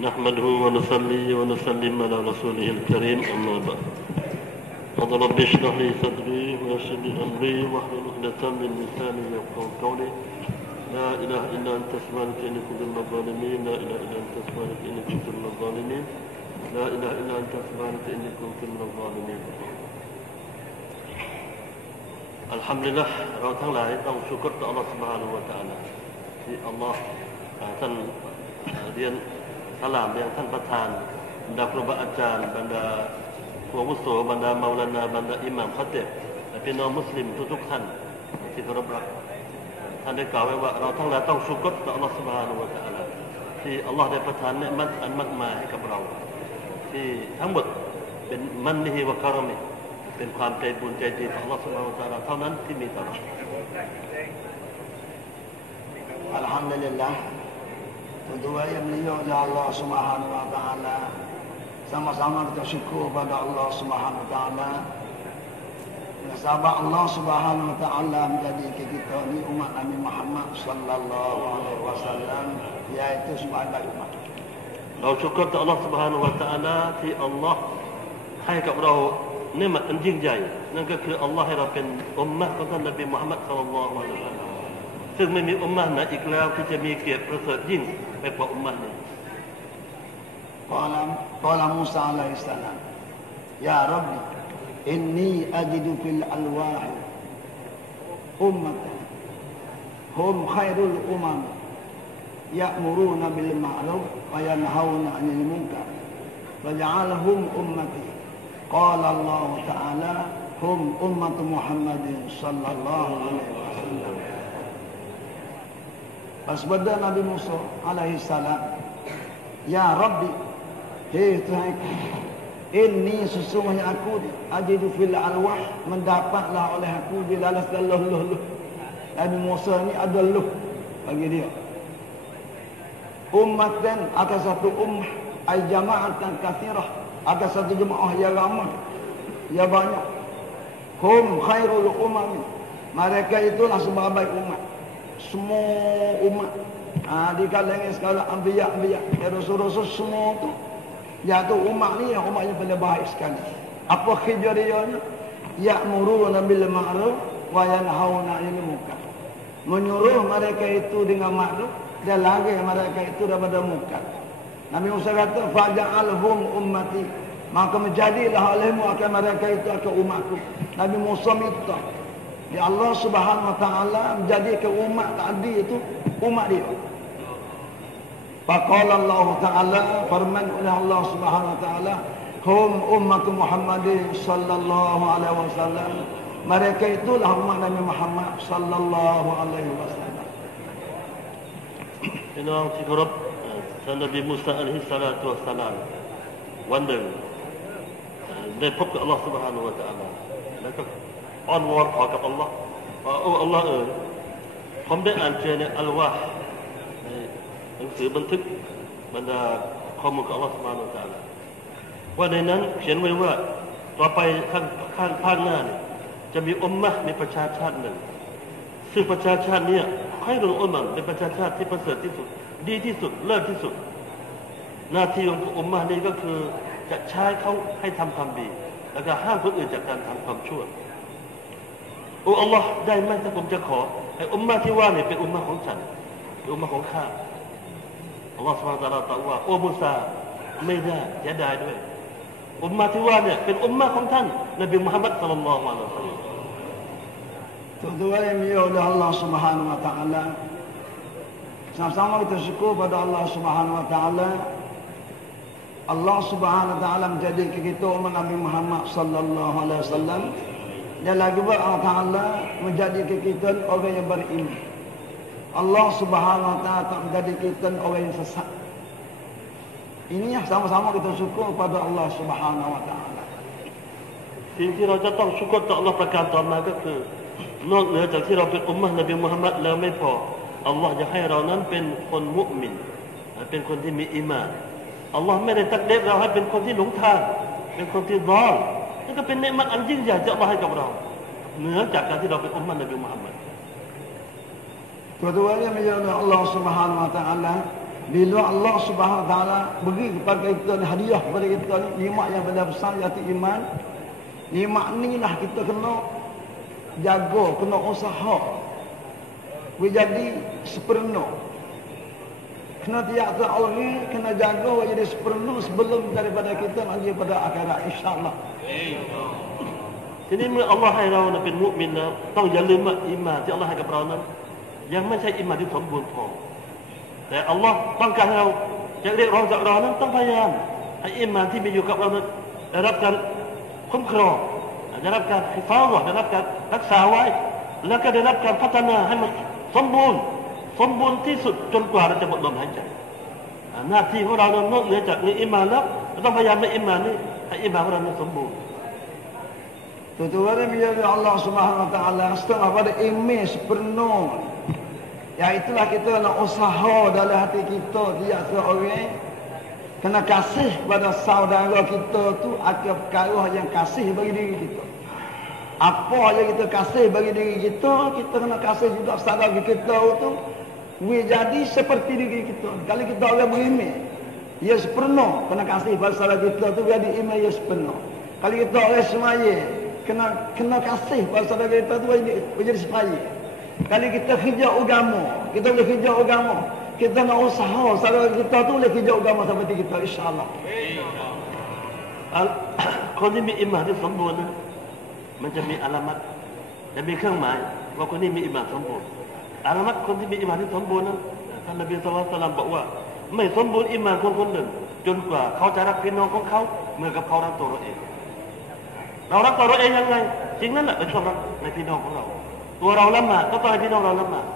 نحمده ونصلي ونسلم على رسوله الكريم أما بعد قال رب اشرح لي صدري ويسر لي أمري واحلل عقدة من لساني يفقهوا قولي لا إله إلا أنت سبحانك إني كنت من الظالمين لا إله إلا أنت سبحانك إني كنت من الظالمين لا إله إلا أنت سبحانك إني كنت من الظالمين อัลฮัมดุลิลละห์เราทั้งหลายต้องชุกรต่อ Allah Subhanahu wa Ta'ala ที่ Allah ท่านเรียนสลามเรียนท่านประธานบรรดาครูบาอาจารย์บรรดาผู้อาวุโสบรรดาเมาลานาบรรดาอิหม่ามคัตเตบและพี่น้องมุสลิมทุกๆท่านที่เคารพรักท่านได้กล่าวไว้ว่าเราทั้งหลายต้องชุกรต่อ Allah Subhanahu wa Ta'ala ที่ Allah ได้ประทานเนืมัตอันมากมายให้กับเราที่ทั้งหมดเป็นมันนิฮิวะกะเราะมิเป็นความใจบุญใจดีของ Allah Subhanahu wa Ta'ala เท่านั้นที่มีต่อเรา Alhamdulillah, kedua yang beliau oleh Allah Subhanahu wa Ta'ala, sama-sama kita syukur pada Allah Subhanahu wa Ta'ala. Sebab Allah Subhanahu wa Ta'ala menjadikan kita ni umat Nabi Muhammad sallallahu alaihi wasallam, iaitu sebagai umat. เราชุกรต่อ Allah Subhanahu wa Ta'ala ที่ Allah ให้กับเราเนืมัตอันยิ่งใหญ่นั่นก็คือ Allah ให้เราเป็นอุมมะห์ของท่านนบีมุฮัมมัดศ็อลลัลลอฮุอะลัยฮิวะซัลลัมซึ่งไม่มีอุมมะห์ไหนอีกแล้วที่จะมีเกียรติประเสริฐยิ่งไปกว่าอุมมะห์นี้ Qala Musa alaihi salam, Ya Rabbi, inni ajidu fil alwahi ummatan hum khairul umam ya'muruna bil ma'ruf wa yanhauna 'anil munkar faj'alhum ummati. Qala Allah Ta'ala, hum ummatu Muhammadin sallallahu alaihi wasallam. Bersabda Nabi Musa alaihi salam, Ya Rabbi, hei Tuhanku, ini sesungguhnya aku ajidu fil alwah, mendapatlah oleh aku di dalam segala luh. Nabi Musa ni ada luh bagi dia. Ummatan atas satu ummah, ay jama'atan kathirah, atas satu jemaah yang ramai, yang banyak. Hum khairul umam, mereka itulah sebaik umat. Semua umat di kalangan segala anbiya, rasul-rasul semua tu, iaitu umat ni yang umat yang paling baik sekali. Apa kerjanya? Ya'muruna bil ma'ruf wa yanhauna 'anil munkar. Menyuruh mereka itu dengan ma'ruf dan larang mereka itu daripada munkar. Nabi Musa kata, faja'alhum ummati, maka menjadilah olehmu akan mereka itu akan umatku. Nabi Musa minta ya Allah Subhanahu wa Ta'ala menjadikan umat tadi itu umat dia. Faqala Allah Ta'ala, firman oleh Allah Subhanahu wa Ta'ala, hum ummatu Muhammadin sallallahu alaihi wasallam, mereka itulah umat Nabi Muhammad sallallahu alaihi wasallam. พี่น้องที่เคารพท่านนบีมูซาอะลัยฮิสสลาตุวัสสลามวันหนึ่งได้พบกับ Allah Subhanahu wa Ta'ala แล้วก็อ้อนวอนขอกับ Allah ว่าโอ้ Allah ผมได้อ่านเจอในอัลวาห์หนังสือบันทึกบรรดาข้อมูลของ Allah Subhanahu wa Ta'ala ว่าในนั้นเขียนไว้ว่าต่อไปข้างหน้าเนี่ยจะมีอุมมะห์มีประชาชาติหนึ่งซึ่งประชาชาตินี้ใครรู้อุมมะห์เป็นประชาชาติที่ประเสริฐที่สุดดีที่สุดเลิศที่สุดหน้าที่ของอุมมะห์นี้ก็คือจะใช้เขาให้ทำความดีแล้วก็ห้ามคนอื่นจากการทำความชั่วโอ้อัลลอฮ์ได้ไหมถ้าผมจะขอให้อุมมะห์ที่ว่าเนี่ยเป็นอุมมะห์ของฉันเป็นอุมมะห์ของข้าอัลลอฮ์ซุบฮานะฮูวะตะอาลาตรัสว่าโอ้มูซาไม่ได้อย่าได้ด้วยอุมมะห์ที่ว่าเนี่ยเป็นอุมมะห์ของท่านนบีมุฮัมมัดศ็อลลัลลอฮุอะลัยฮิวะซัลลัม Tuan-tuan yang dimuliakan oleh Allah Subhanahu wa Ta'ala, sama-sama kita syukur pada Allah Subhanahu wa Ta'ala. Allah Subhanahu wa Ta'ala menjadikan kita umat Nabi Muhammad sallallahu alaihi wasallam, dan lagi pula Allah Ta'ala menjadikan kita orang yang beriman. Allah Subhanahu wa Ta'ala tak menjadikan kita orang yang sesat. Ini yang sama-sama kita syukur pada Allah Subhanahu wa Ta'ala. สิ่งที่เราจะต้องชุกรต่อ Allah ประการต่อมาก็คือนอกเหนือจากที่เราเป็นอุมมะห์นบีมุฮัมมัดแล้วไม่พอ Allah จะให้เรานั้นเป็นคนมุมินเป็นคนที่มีอีหม่าน Allah ไม่ได้ตักเด็กเราให้เป็นคนที่หลงทางเป็นคนที่ฎอลนี่ก็เป็นเนืมัตอันยิ่งใหญ่จาก Allah ให้กับเราเหนือจากการที่เราเป็นอุมมะห์นบีมุฮัมมัด Kedua-duanya menjadi Allah Subhanahu wa Ta'ala Bila Allah Subhanahu Wa Taala beri kepada kita ni hadiah kepada kita ni nikmat yang benar besar iaitu iman. Nikmat ni lah kita kena jaga, kena usaha. Jadi sepenuh. Kena tiap-tiap orang kena jaga jadi sepenuh sebelum daripada kita lagi pada akhirat insya-Allah. ทีนี้เมื่ออัลลอฮ์ให้เราเป็นมุมินแล้วต้องอย่าลืมว่าอีหม่านที่อัลลอฮ์ให้กับเรานั้นยังไม่ใช่อีหม่านที่สมบูรณ์พอแต่อัลลอฮ์ต้องการให้เราจะเรียกร้องจากเรานั้นต้องพยายามให้อีหม่านที่มีอยู่กับเรานั้นได้รับการคุ้มครองได้รับการฮิฟาซะห์ได้รับการรักษาไว้แล้วก็ได้รับการพัฒนาให้มันสมบูรณ์ที่สุดจนกว่าเราจะหมดลมหายใจหน้าที่ของเรานั้นนอกเหนือจากมีอีหม่านแล้วเราต้องพยายามให้อีหม่านนี้ให้อีหม่านของเรานั้นสมบูรณ์ Tuan-tuan menjadi Allah Subhanahu Wa Taala setelah pada iman sepenuh. Iaitulah kita nak usaha dalam hati kita tiap seorang kena kasih pada saudara kita tu ada perkara yang kasih bagi diri kita. Apa yang kita kasih bagi diri kita, kita kena kasih juga saudara kita tu. Jadi seperti diri kita. Kalau kita orang beriman, ia sepenuh kena kasih pada saudara kita tu jadi iman ia sepenuh. Kalau kita orang semaya kena kasih pada saudara kita tu jadi semaya. Kalau kita kerja agama, kita boleh kerja agama, kita nak usaha saudara kita tu boleh kerja agama seperti kita insya-Allah. คนที่มีอิมานที่สมบูรณ์นะมันจะมีอะลามัตจะมีเครื่องหมายว่าคนนี้มีอิมานสมบูรณ์อะลามัตคนที่มีอิมานที่สมบูรณ์นั้นท่านนบีศ็อลลัลลอฮุอะลัยฮิวะซัลลัมบอกว่าไม่สมบูรณ์อิมานคนหนึ่งจนกว่าเขาจะรักพี่น้องของเขาเหมือนกับเขารักตัวเราเองเรารักตัวเราเองยังไงจริงนั่นแหละเป็นความรักในพี่น้องของเราตัวเราละหมาดก็ต้องให้พี่น้องเราละหมาด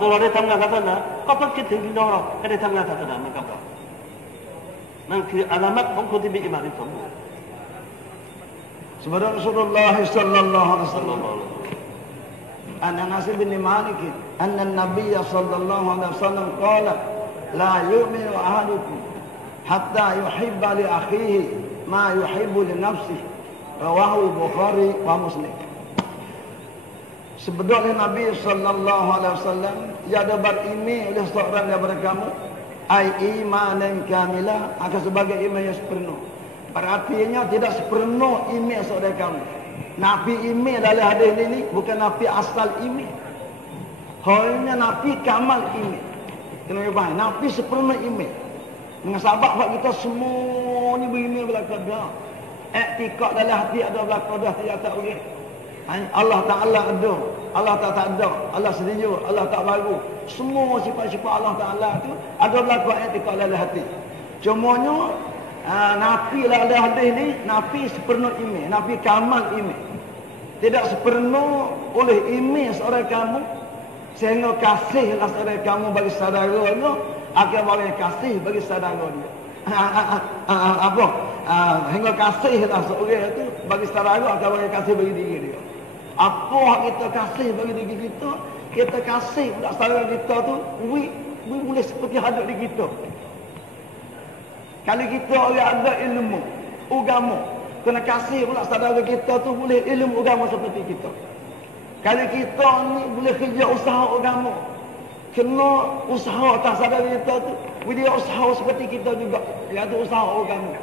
ตัวเราได้ทำงานศาสนาก็ต้องคิดถึงพี่น้องเราให้ได้ทำงานศาสนาเหมือนกับเรานั่นคืออะลามัตของคนที่มีอิมานที่สมบูรณ์ Sebab Rasulullah sallallahu alaihi wasallam an Anas bin Malik anna an-nabiy sallallahu alaihi wasallam qala la yu'minu ahadukum hatta yuhibba li akhihi ma yuhibbu li nafsihi rawahu Bukhari wa Muslim. Sebetulnya Nabi sallallahu alaihi wasallam ada berimani oleh seorang daripada kamu ai imanan kamilah akan sebagai iman yang sepenuh. Artinya tidak sepenuh iman saudara kamu. Nabi iman dalam hadis ini bukan nabi asal iman. Hanya nabi kamal iman. Kena faham, nabi sepenuh iman. Dengan sebab kita semua ni beriman belaka dah. I'tikad dalam hati ada belaka dah tidak tak boleh. Allah Taala ada, Allah tak ada, Allah sedia, Allah tak baru. Semua sifat-sifat Allah Taala tu ada belaka i'tikad dalam hati. Cumanya Nabi lah ada hadis ni, Nabi sepenuh iman, Nabi kamal iman. Tidak sepenuh oleh iman seorang kamu sehingga kasihlah saudara kamu bagi saudaranya akan boleh kasih bagi saudara dia. Hingga kasihlah seorang itu bagi saudara akan boleh kasih bagi diri dia. Apa kita kasih bagi diri kita kasih pula saudara kita tu, we boleh seperti hadap di kita. Kalau kita orang ada ilmu agama, kena kasih pula saudara kita tu boleh ilmu agama seperti kita. Kalau kita ni boleh kerja usaha agama, kena usaha atas saudara kita tu, dia usaha seperti kita juga, iaitu usaha agama.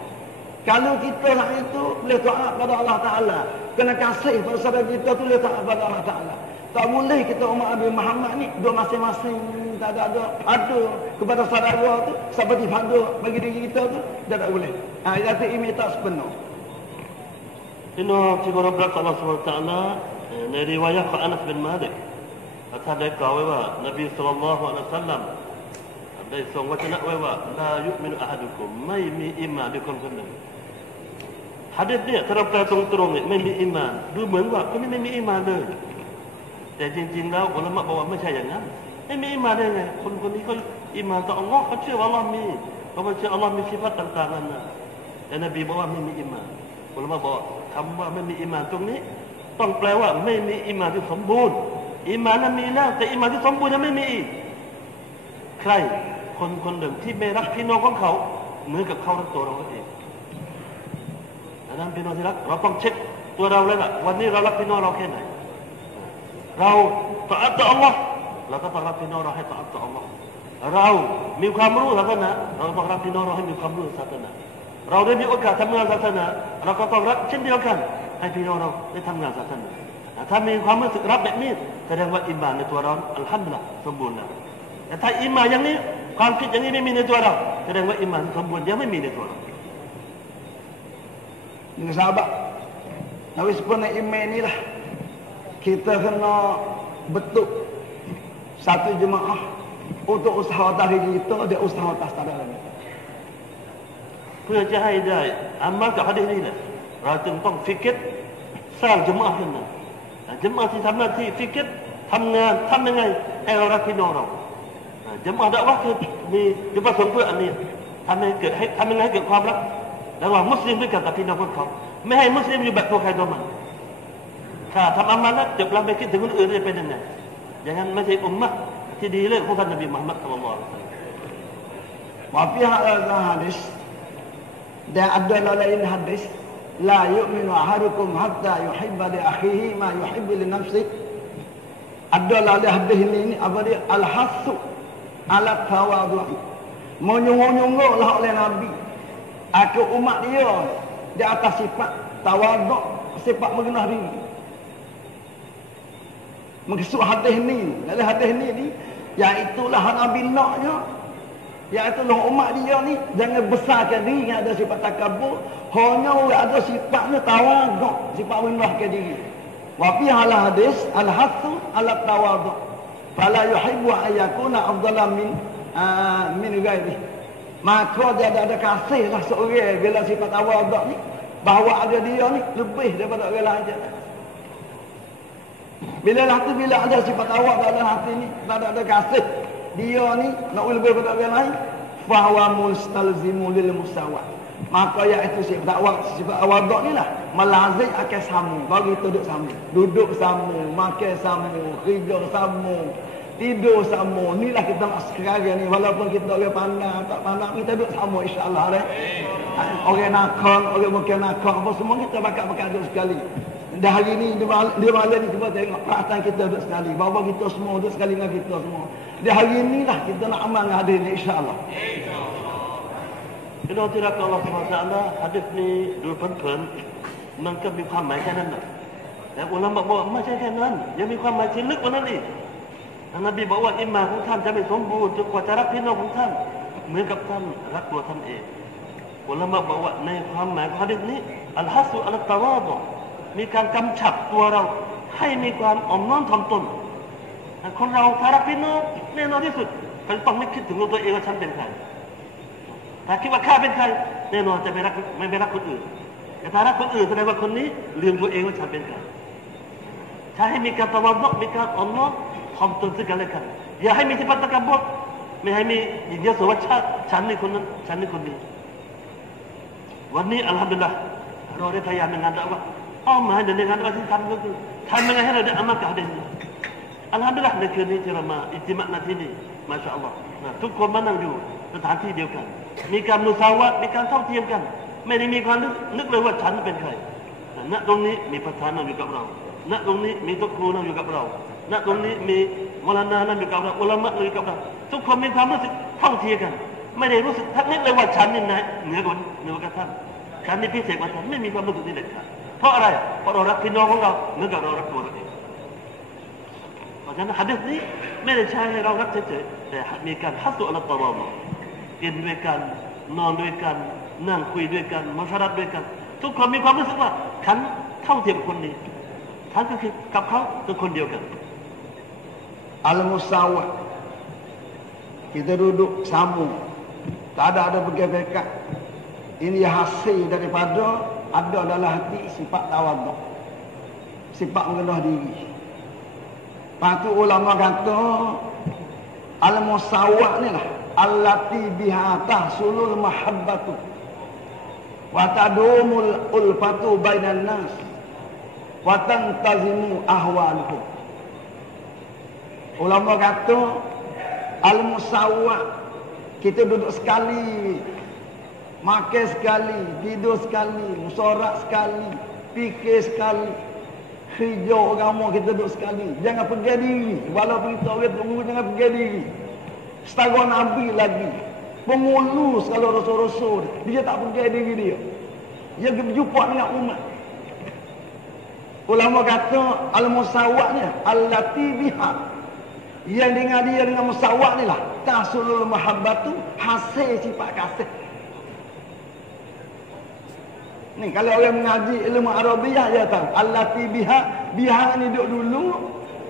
Kalau kita nak itu boleh taat pada Allah Taala, kena kasih pada saudara kita tu boleh taat pada Allah Taala. Tak boleh kita umat Nabi Muhammad ni dua masing-masing tak ada kepada saudara tu seperti pada bagi diri kita tu tak boleh. Iaitu iman tak sepenuh. Ini cikgu Rabbah Allah SWT dari riwayat Anas bin Malik. Kata dia kau Nabi sallallahu alaihi wasallamได้ทรงวจนะไว้ว่าลายุมินุอะฮัดุกุมไม่มีอีหม่านด้วยคนคนหนึ่งหะดีษเนี่ยถ้าเราแปลตรงๆเนี่ยไม่มีอีหม่านดูเหมือนว่าคนนี้ไม่มีอีหม่านเลยแต่จริงๆแล้วอุลามะบอกว่าไม่ใช่อย่างนั้นไม่มีอีหม่านได้ไงคนนี้เขาอีหม่านต่ออัลเลาะห์เขาเชื่อว่าอัลเลาะห์มีเขาเชื่ออัลเลาะห์มีสิฟัตต่างๆนั่นนะแต่นบีบอกว่าไม่มีอีหม่านอุลามะบอกคำว่าไม่มีอีหม่านตรงนี้ต้องแปลว่าไม่มีอีหม่านที่สมบูรณ์อีหม่านนั้นมีแล้วแต่อีหม่านที่สมบูรณ์นั้นไม่มีอีกใครคนหนึ่งที่ไม่รักพี่น้องของเขาเหมือนกับเขารักตัวเราเองดังนั้นพี่น้องที่รักเราต้องเช็คตัวเราเลยล่ะวันนี้เรารักพี่น้องเราแค่ไหนเราตะอัตต่ออัลลอฮ์เราก็ต้องรักพี่น้องเราให้ตะอัตต่ออัลลอฮ์ เรามีความรู้ศาสนาเราต้องรักพี่น้องเราให้มีความรู้ศาสนาเราได้มีโอกาสทำงานศาสนาเราก็ต้องรักเช่นเดียวกันให้พี่น้องเราได้ทำงานศาสนาถ้ามีความรู้สึกรับแบบนี้แสดงว่าอิมานในตัวเราอัลฮัมดุลิลละห์สมบูรณ์แล้วแต่ถ้าอิมานอย่างนี้ความคิดอย่างนี้ไม่มีในตัวเราแสดงว่าอิมานสมบูรณ์ยังไม่มีในตัวเรา Ini sahabat. Tapi sebenarnya iman inilah kita kena betul satu jemaah untuk usaha atas diri kita dan usaha atas saudara kita. เพื่อจะให้ได้อามัลกับฮะดีษนี้นะเราจึงต้องฟิกร์สร้างจมาอะห์ขึ้นมาจมาอะห์ที่ทำหน้าที่ฟิกร์ทำงานทำยังไงให้เรารักพี่น้องเราจมาอะห์ดะอ์วะห์คือมีจุดประสงค์เพื่ออันนี้ทำยังไงให้เกิดความรักระหว่างมุสลิมด้วยกันกับพี่น้องของเขาไม่ให้มุสลิมอยู่แบบตัวใครตัวมันถ้าทำอามัลแล้วจบแล้วไปคิดถึงคนอื่นจะเป็นยังไงอย่างนั้นไม่ใช่อุมมะห์ที่ดีเลยของท่านนบีมุฮัมมัดศ็อลลัลลอฮุอะลัยฮิวะซัลลัม Wa fi hadis dan ada lain hadis la yu'minu ahadukum hatta yuhibba li akhihi ma yuhibbu li nafsihi. Ada lain hadis ini apa dia al-hasu ala tawadhu. Menyungguh-nyungguhlah oleh Nabi aku umat dia di atas sifat tawadhu, sifat merendah diri. Maksud hadis ni, dalam hadis ni iaitulah Nabi naknya, iaitulah umat dia ni jangan besarkan diri yang ada sifat takabur, hanya ada sifatnya tawadhu, sifat merendahkan diri. Wa fi hadis al-hasu ala tawadhu. Fala yuhibbu an yakuna afdala min ghairihi. Maka dia ada kasihlah seorang bila sifat tawadhu ni bahawa ada dia ni lebih daripada orang lain. Bila ada sifat awak dalam hati ni, tak ada kasih. Dia ni nak lebih daripada orang lain, fahuwa mustalzimu lil musawat. Maka iaitu sifat awak ni lah melazim akan sama. Bagi duduk sama, duduk sama, makan sama, kerja sama, tidur sama. Inilah kita nak sekarang ni, walaupun kita orang pandang tak pandang, kita duduk sama insya-Allah dah. Orang nakal, orang bukan nakal, apa semua kita bakat-bakat duduk sekali. Dah hari ni dia malam ni cuba tengok perasaan kita duduk sekali, bapa kita semua duduk sekali dengan kita semua. Dah hari ni lah kita nak amal dengan hadis ni insya-Allah. Insya-Allah. พี่น้องที่รักของอัลเลาะห์ซุบฮานะฮูวะตะอาลาหะดีษนี้ดูเพลินๆมันก็มีความหมายแค่นั้นน่ะแต่อุลามะบอกไม่ใช่แค่นั้นยังมีความหมายที่ลึกกว่านั้นอีกนบีบอกว่าอิมานของท่านจะไม่สมบูรณ์จนกว่าจะรักพี่น้องของท่านเหมือนกับท่านรักตัวท่านเองอุลามะบอกว่าในความหมายของหะดีษนี้อัลฮัสอัลตะวาดุมีการกำชับตัวเราให้มีความอ่อนน้อมถ่อมตนคนเราถ้ารักพี่น้องแน่นอนที่สุดเขาต้องไม่คิดถึงตัวเองว่าฉันเป็นใครถ้าคิดว่าข้าเป็นใครแน่นอนจะไม่รักคนอื่นแต่ถ้ารักคนอื่นแสดงว่าคนนี้ลืมตัวเองว่าฉันเป็นใครใช้ให้มีการตะวันตกมีการอ่อนน้อมถ่อมตนซึ่งกันและกันอย่าให้มีที่พัฒนาบดไม่ให้มีอย่างเดียวสวัสดิ์ฉันนี่คนนั้นฉันนี่คนนี้วันนี้อัลฮัมดุลิลละห์เราได้พยายามในงานดะอ์วะห์หมายในงานดะอ์วะห์ที่ทำก็คือทำยังไงให้เราได้อามัลกับหะดีษนี้อัลฮัมดุลิลละห์ในคืนนี้ที่เรามาอิจติมะห์ที่นี่มาชาอัลลอฮ์ทุกคนมานั่งอยู่สถานที่เดียวกันมีการมุสาวะห์มีการเท่าเทียมกันไม่ได้มีความนึกเลยว่าฉันเป็นใครณตรงนี้มีประธานนั่งอยู่กับเราณตรงนี้มีโต๊ะครูนั่งอยู่กับเราณตรงนี้มีมอลานานั่งอยู่กับเราอุลามะนั่งอยู่กับเราทุกคนมีความรู้สึกเท่าเทียมกันไม่ได้รู้สึกทักนิดเลยว่าฉันนี่นะเหนือกว่าท่านฉันนี่พิเศษกว่าท่านไม่มีความรู้สึกนี้เด็ดขาดเพราะอะไรเพราะเรารักพี่น้องของเราเหมือนกับเรารักตัวเราเองเพราะฉะนั้นหะดีษนี้ไม่ได้ใช้ให้เรารักเฉยๆแต่มีการฮัสซุอัลตะวามุกินด้วยกันนอนด้วยกันนั่งคุยด้วยกันมุชารัตด้วยกันทุกคนมีความรู้สึกว่าฉันเท่าเทียมกับคนนี้ฉันก็คือกับเขาคือคนเดียวกัน Al-musawat. Kita duduk sama. Tak ada perbezaan. Ini hasil daripada ada dalam hati sifat tawaduk. Sifat merendah diri. Lepas tu ulama kata al-musawat ni lah allati biha tahsulul mahabbatu wa tadumul ulfatu bainan nas wa tantazimu ahwaluhum. Ulama kata al-musawwah, kita duduk sekali, makan sekali, tidur sekali, musyawarah sekali, fikir sekali, hijau agama kita duduk sekali. Jangan pergi diri, walaupun kita orang tunggu, jangan pergi diri. setara Nabi lagi, pengurus kalau rasul-rasul, dia tak percaya diri dia. Dia berjumpa dengan umat. Ulama kata al-musawwatnya allati biha, yang dengan dia dengan musawwat ni lah tahsulul mahabbatu, hasil sifat kasih. Ni kalau orang mengaji ilmu Arabiah dia tahu allati biha, biha ni duduk dulu,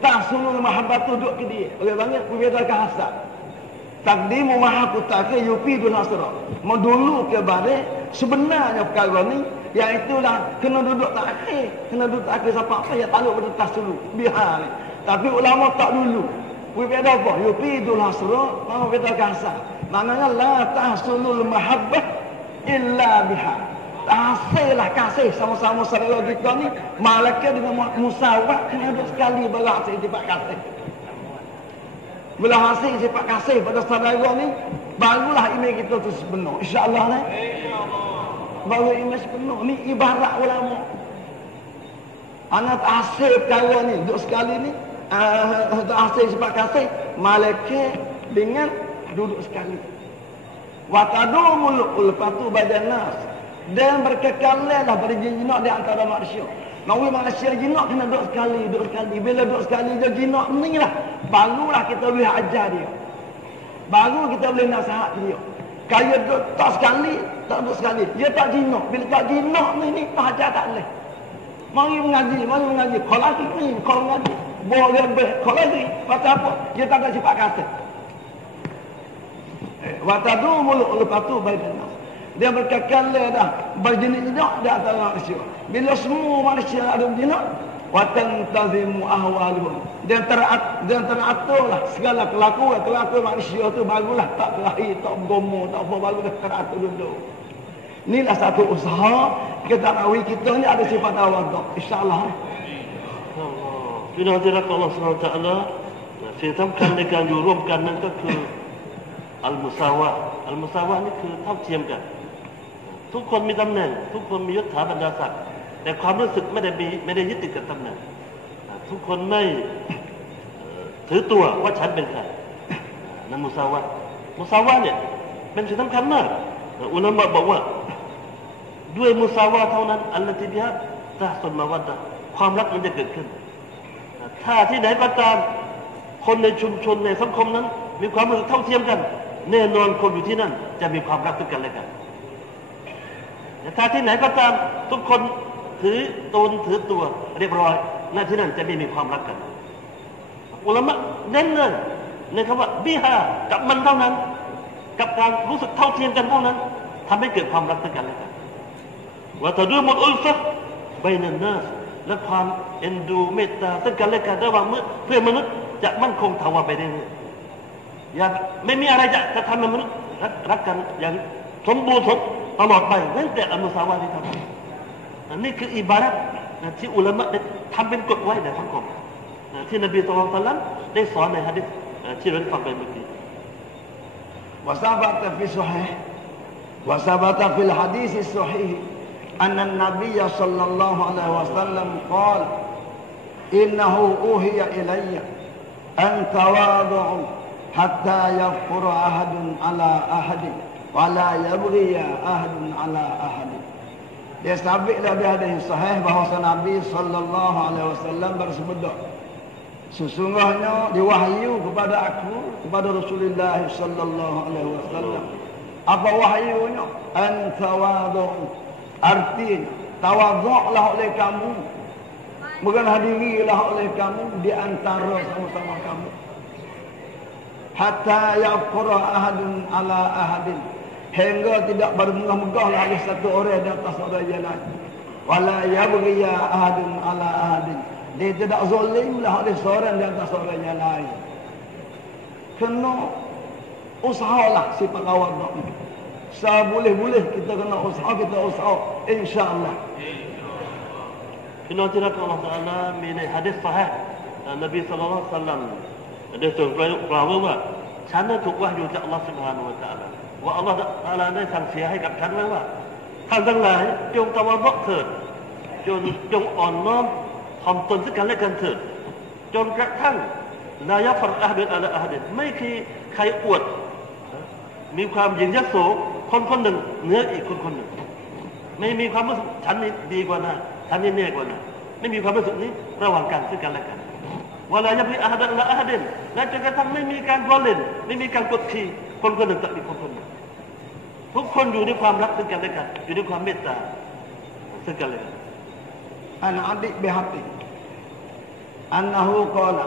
tahsulul mahabbatu duduk ke dia. Orang panggil perbedakan hasad. Takdimu maha kutake yufidul hasra, mendulu ke balik sebenarnya perkara ni iaitulah kena duduk tak akhir, kena duduk tak akhir sampai apa ya taluk pada tahsulu biha ni. Tapi ulama tak dulu. Berbeza apa? Yufidul hasra, mana beda kasar. Maknanya la tahsulul mahabbah illa biha. Hasillah kasih sama-sama saudara kita ni malaikat dengan musawat kena duduk sekali belah sifat kasih. Bila hasil sifat kasih pada saudara ni, barulah iman kita tu sepenuh. InsyaAllah ni. Baru iman sepenuh. Ni ibarat ulama. Anak hasil perkara ni, duduk sekali ni, hasil sifat kasih, malaikat dengan duduk sekali. Wa tadumul ulfatu badan nas. Dan berkekalan lah pada jinak di antara manusia. Nawi manusia jinak kena duduk sekali, duduk sekali. Bila duduk sekali dia jinak ni lah, barulah kita boleh ajar dia. Baru kita boleh nasihat dia. Kalau duduk tak sekali, tak duduk sekali, dia tak jinak. Bila tak jinak ni tak ajar tak boleh. Mari mengaji, mari mengaji. Kalau lagi ni, kalau mengaji. Boleh kalau lagi, pasal apa? Dia tak ada sifat kasih. Wa tadumul ulfatu bainan nas. Dia berkekal dah berjenis jinak di antara manusia. Bila semua manusia ada jinak, wa tantazimu ahwaluhum. Dan teraturlah segala kelakuan manusia tu barulah tak terakhir, tak bergomo, tak apa, barulah teratur dulu. Inilah satu usaha kita tahu kita ni ada sifat tawaduk. Insya-Allah. Bila hadirat Allah SWT, saya sambungkan dengan jurumkanนั่นก็คือ al-musawah. Al-musawahนี่คือเท่าเทียมกันทุกคนมีตำแหน่งทุกคนมียศถาบรรดาศักดิ์แต่ความรู้สึกไม่ได้ยึดติดกับตำแหน่งทุกคนไม่ถือตัวว่าฉันเป็นใครนั่นมุสาวะเนี่ยเป็นสิ่งสำคัญมากอุลามะบอกว่าด้วยมุสาวะเท่านั้นอัลลอฮิบิฮะตะฮ์ซุลมะวัดดะห์ความรักมันจะเกิดขึ้นถ้าที่ไหนก็ตามคนในชุมชนในสังคมนั้นมีความรู้สึกเท่าเทียมกันแน่นอนคนอยู่ที่นั่นจะมีความรักซึ่งกันและกันถ้าที่ไหนก็ตามทุกคนถือตนถือตัวเรียบร้อยณที่นั่นจะไม่มีความรักกันอุลามะเน้นเลยในคำว่าบิฮากับมันเท่านั้นกับการรู้สึกเท่าเทียมกันเท่านั้นทำให้เกิดความรักซึ่งกันและกันว่าถ้าด้วยหมดอุลฟะบัยนันนัสและความเอ็นดูเมตตาซึ่งกันและกันระหว่างเพื่อนมนุษย์จะมั่นคงถาวรไปได้เลยอย่าไม่มีอะไรจะทำให้มนุษย์รักกันอย่างสมบูรณ์ตลอดไปเว้นแต่อัลมุสาวะที่ทำอันนี้คืออิบารัตที่อุลามะได้ทำเป็นกฎไว้ในสังคมที่นบีศ็อลลัลลอฮุอะลัยฮิวะซัลลัมได้สอนในหะดีษที่เราฟังไปเมื่อกี้ وثبت في صحيح وثبت في الحديث الصحيح أن النبي صلى الله عليه وسلم قال إنه أوحي إلي أن تواضعوا حتى يفخر أحد على أحد ولا يبغي أحد على أحد. Dia sabitlah di hadis sahih bahawa Nabi sallallahu alaihi wasallam bersabda, sesungguhnya diwahyu kepada aku, kepada Rasulullah sallallahu alaihi wasallam. Apa wahyunya? An tawadhu. Artinya tawadhu'lah oleh kamu, merendah dirilah oleh kamu di antara sama-sama kamu. Hatta yaqra ahadun ala ahadin, hingga tidak bermegah-megahlah ada satu orang di atas orang yang lain. Wala yabghiya ahadun ala ahadin, dia tidak zalimlah oleh seorang di atas orang yang lain. Kena usahalah sifat tawaduk ni. Seboleh-boleh kita kena usaha, insya-Allah. Kena hadirat Allah Taalaมีในหะดีษซอฮีฮ์นบีศ็อลลัลลอฮุอะลัยฮิวะซัลลัมได้ทรงกล่าวว่าฉันนั้นถูกวะฮีอยู่จากอัลเลาะห์ซุบฮานะฮูวะตะอาลาว่าอัลเลาะห์ตะอาลาได้สั่งเสียให้กับฉันไว้ว่าท่านทั้งหลายจงตะวะฎอเถิดจงอ่อนน้อมถ่อมตนซึ่งกันและกันเถิดจนกระทั่ง ลายะฟัรอะฮ์ดุนอะลาอะฮ์ดินไม่เคยใครอวดมีความหยิ่งยโสคนคนหนึ่งเหนืออีกคนคนหนึ่งไม่มีความรู้สึกฉันนี่ดีกว่านะฉันนี่เหนือกว่านะไม่มีความรู้สึกนี้ระหว่างกันซึ่งกันและกันวะลายะบิอะฮ์ดุนอะลาอะฮ์ดินและจนกระทั่งไม่มีการล้อเล่นไม่มีการกดขี่คนคนหนึ่งต่ออีกคนคนหนึ่งทุกคนอยู่ด้วยความรักซึ่งกันและกันอยู่ด้วยความเมตตาซึ่งกันและกัน An Adi bin Hatim annahu qala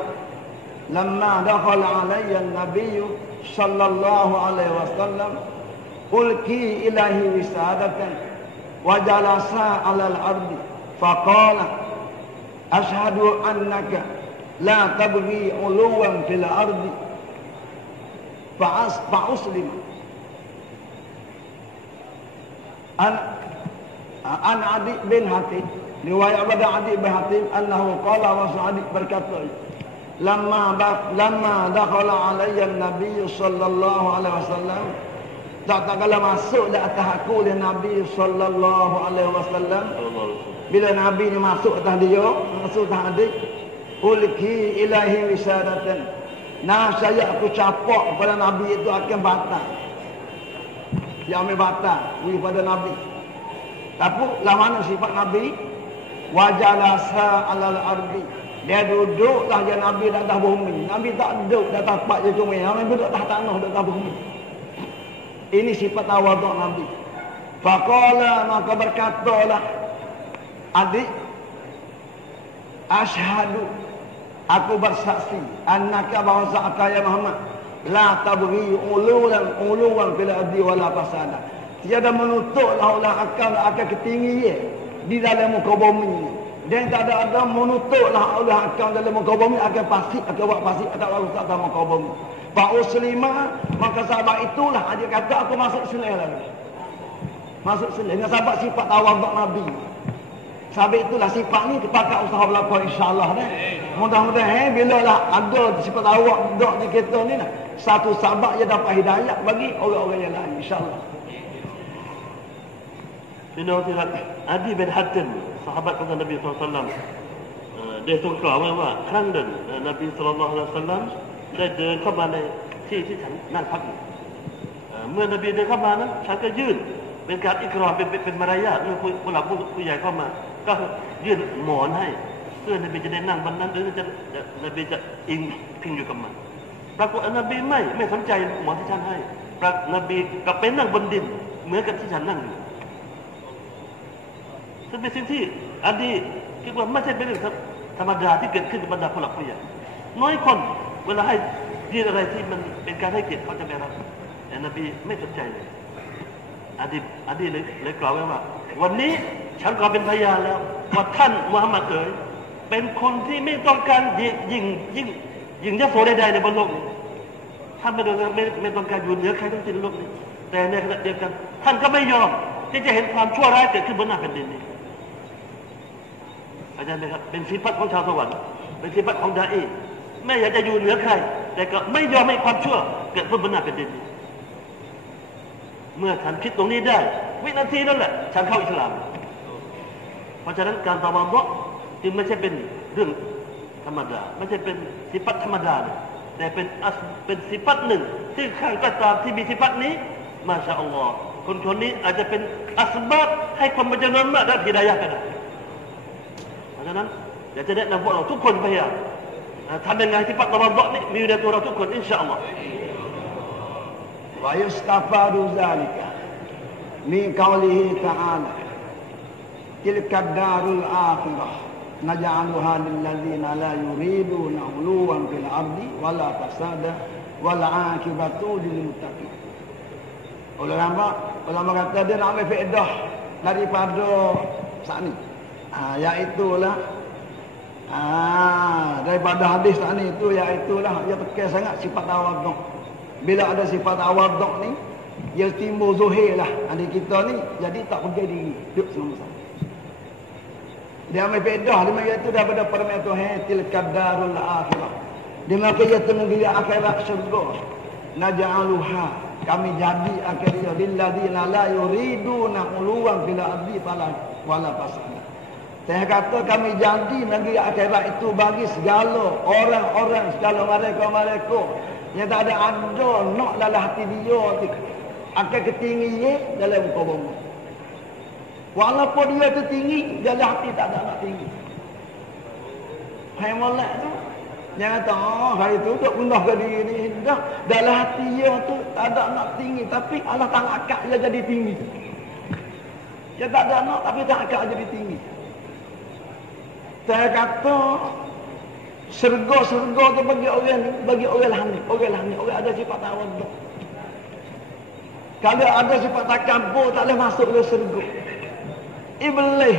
lamma dakhala alayya an-nabiy sallallahu alaihi wasallam ulki ilahi wisadatan wa jalasa 'ala al-ardi faqala ashhadu annaka la tabghi 'uluwan fil ardi fa'uslim an Adi bin Hatim riwayat pada Adi bin Hatim annahu qala Rasul Adi berkata lamma dakhala alayya an-nabiy sallallahu alaihi wasallam tak kala masuk di atas aku dia Nabi sallallahu alaihi wasallam bila Nabi ni masuk atas dia masuk atas Adi ulki ilahi wisadatan saya aku capak kepada Nabi itu akan batal dia ambil batal kepada Nabi tapi lah mana sifat Nabi wajalasa alal ardi dia duduklah dia Nabi di atas bumi. Nabi tak duduk di atas tapak je cuma Nabi duduk atas tanah di atas bumi. Ini sifat tawaduk Nabi. Faqala maka berkatalah Adik asyhadu aku bersaksi annaka bahwa ya Muhammad la tabghi uluwan fil ardi wala fasada. Tiada menutuklah oleh akal ketinggian di dalam muka bumi. Dan tak ada menutuklah oleh akal dalam muka bumi akan pasti akan buat pasti akan rusak dalam muka bumi. Fa uslima maka sahabat itulah dia kata aku masuk Islam lagi. Masuk Islam dengan sahabat sifat tawaduk Nabi. Sahabat itulah sifat ni terpakat usaha berlaku insya-Allah dah. Mudah-mudahan bila lah ada sifat tawaduk di kita ni nah, satu sahabat dia dapat hidayah bagi orang-orang yang lain insya-Allah. Bina Adi bin Hatim sahabat kata Nabi SAW diaทรงกล่าวไว้ว่าครั้งหนึ่งนบีศ็อลลัลลอฮุอะลัยฮิวะซัลลัมได้เดินเข้ามาในที่ที่ฉันนั่งพักอยู่เมื่อนบีเดินเข้ามานั้นฉันก็ยื่นเป็นการอิกรอมเป็นมารยาทเมื่อผู้หลักผู้ใหญ่เข้ามาก็ยื่นหมอนให้เพื่อนบีจะได้นั่งบนนั้นหรือนบีจะอิงพิงอยู่กับมันปรากฏนบีไม่สนใจหมอนที่ฉันให้นบีกลับไปนั่งบนดินเหมือนกับที่ฉันนั่งอยู่ซึ่งเป็นสิ่งที่อดีคิดว่าไม่ใช่เป็นเรื่องธรรมดาที่เกิดขึ้นกับบรรดาผู้หลักผู้ใหญ่น้อยคนเวลาให้ยื่นอะไรที่มันเป็นการให้เกียรติเขาจะไม่รับแต่นบีไม่สนใจเลยอดีเลยกล่าวไว้ว่าวันนี้ฉันก็เป็นพยานแล้วว่าท่านมุฮัมมัดเอ๋ยเป็นคนที่ไม่ต้องการยิงยโสใดๆในบนโลกนี้ท่านไม่ต้องการอยู่เหนือใครทั้งสิ้นโลกนี้แต่ในขณะเดียวกันท่านก็ไม่ยอมที่จะเห็นความชั่วร้ายเกิดขึ้นบนหน้าแผ่นดินนี้อาจารย์นะครับเป็นสิฟัตของชาวสวรรค์เป็นสิฟัตของดาอีไม่อยากจะอยู่เหนือใครแต่ก็ไม่ยอมให้ความชั่วเกิดขึ้นบนหน้าแผ่นดินนี้เมื่อฉันคิดตรงนี้ได้วินาทีนั่นแหละฉันเข้าอิสลามเพราะฉะนั้นการตะวันตกจึงไม่ใช่เป็นเรื่องธรรมดาไม่ใช่เป็นสิฟัตธรรมดาแต่เป็นสิฟัตหนึ่งที่ข้างก็ตามที่มีสิฟัตนี้มาชาอัลลอฮ์คนนี้อาจจะเป็นอัสบับให้คนเป็นจำนวนมากได้ฮิดายะห์ก็ได้เพราะฉะนั้นอยากจะแนะนำพวกเราทุกคนพยายามทำยังไงที่ปัตตะวันตกนี้มีอยู่ในตัวเราทุกคนอินชาอัลลอฮ์ wa yustafadu zalika min qawlihi ta'ala tilka darul akhirah naj'aluha lil ladzina la yuriduna 'uluwan fil ardi wala fasada wal 'aqibatu lil muttaqin. Ulama kata dia nak ambil faedah daripada saat ni. Iaitulah daripada hadis saat ni itu iaitulah dia tekan sangat sifat tawaduk. Bila ada sifat tawaduk ni dia timbul zuhir lah di kita ni jadi tak pergi diri duduk sama-sama. Dia ambil faedah dia iaitu daripada permainan Tuhan tilka darul akhirah. Dia maka iaitu negeri akhirat syurga. Naj'aluha kami jadi akhirnya lilladzina la yuriduna 'uluwan fil ardi wala fasada. Saya kata kami jadi negeri akhirat itu bagi segala orang-orang, segala mereka-mereka yang tak ada nak dalam hati dia akan ketinggian dalam muka bumi. Walaupun dia tu tinggi, dalam hati tak ada nak tinggi. Hai molek tu. Jangan tahu hari tu tak punah ke diri ni. Dah, dalam hati dia tu tak ada nak tinggi, tapi Allah tak akak dia jadi tinggi. Dia tak ada nak tapi tak akak jadi tinggi. Saya kata serga-serga tu bagi orang lahni, orang ada sifat tawaduk. Kalau ada sifat takabur tak boleh masuk ke serga. Iblis,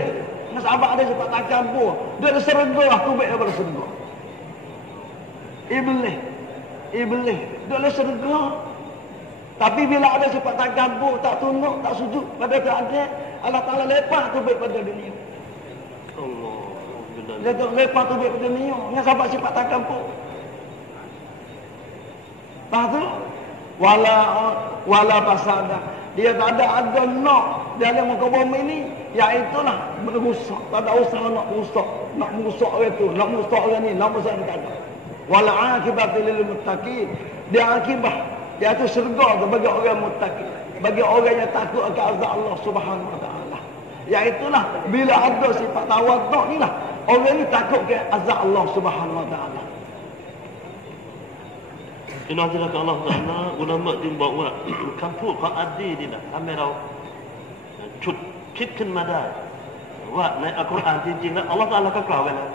nasabah ada sifat takabur, dia ada serga lah tubik daripada serga. Iblis, dia ada serga. Tapi bila ada sifat takabur, tak tunduk, tak sujud pada keadaan, Allah Ta'ala lepas tubik pada dunia. Dia tak lepas tubik pada dunia. Nasabah sifat takabur. Lepas tu, wala pasada. Dia tak ada nak dalam muka bumi ni, iaitulah merusak. Tak ada usaha nak merusak orang tu, nak merusak orang ni, nak merusak orang tak ada. Wal akibatu lil muttaqin. Dia akibah, dia tu syurga tu bagi orang muttaqin, bagi orang yang takut akan azab Allah Subhanahu wa taala. Iaitulah bila ada sifat tawaduk ni lah, orang ni takut ke azab Allah Subhanahu wa taala. Ina jira ke Allah Ta'ala ulama จึงบอกว่าคำพูดของอัดดีนี่นะทำให้เราฉุดคิดขึ้นมาได้ว่าในอัลกุรอานจริงๆแล้วอัลลอฮฺ Ta'ala ก็กล่าวไว้แล้ว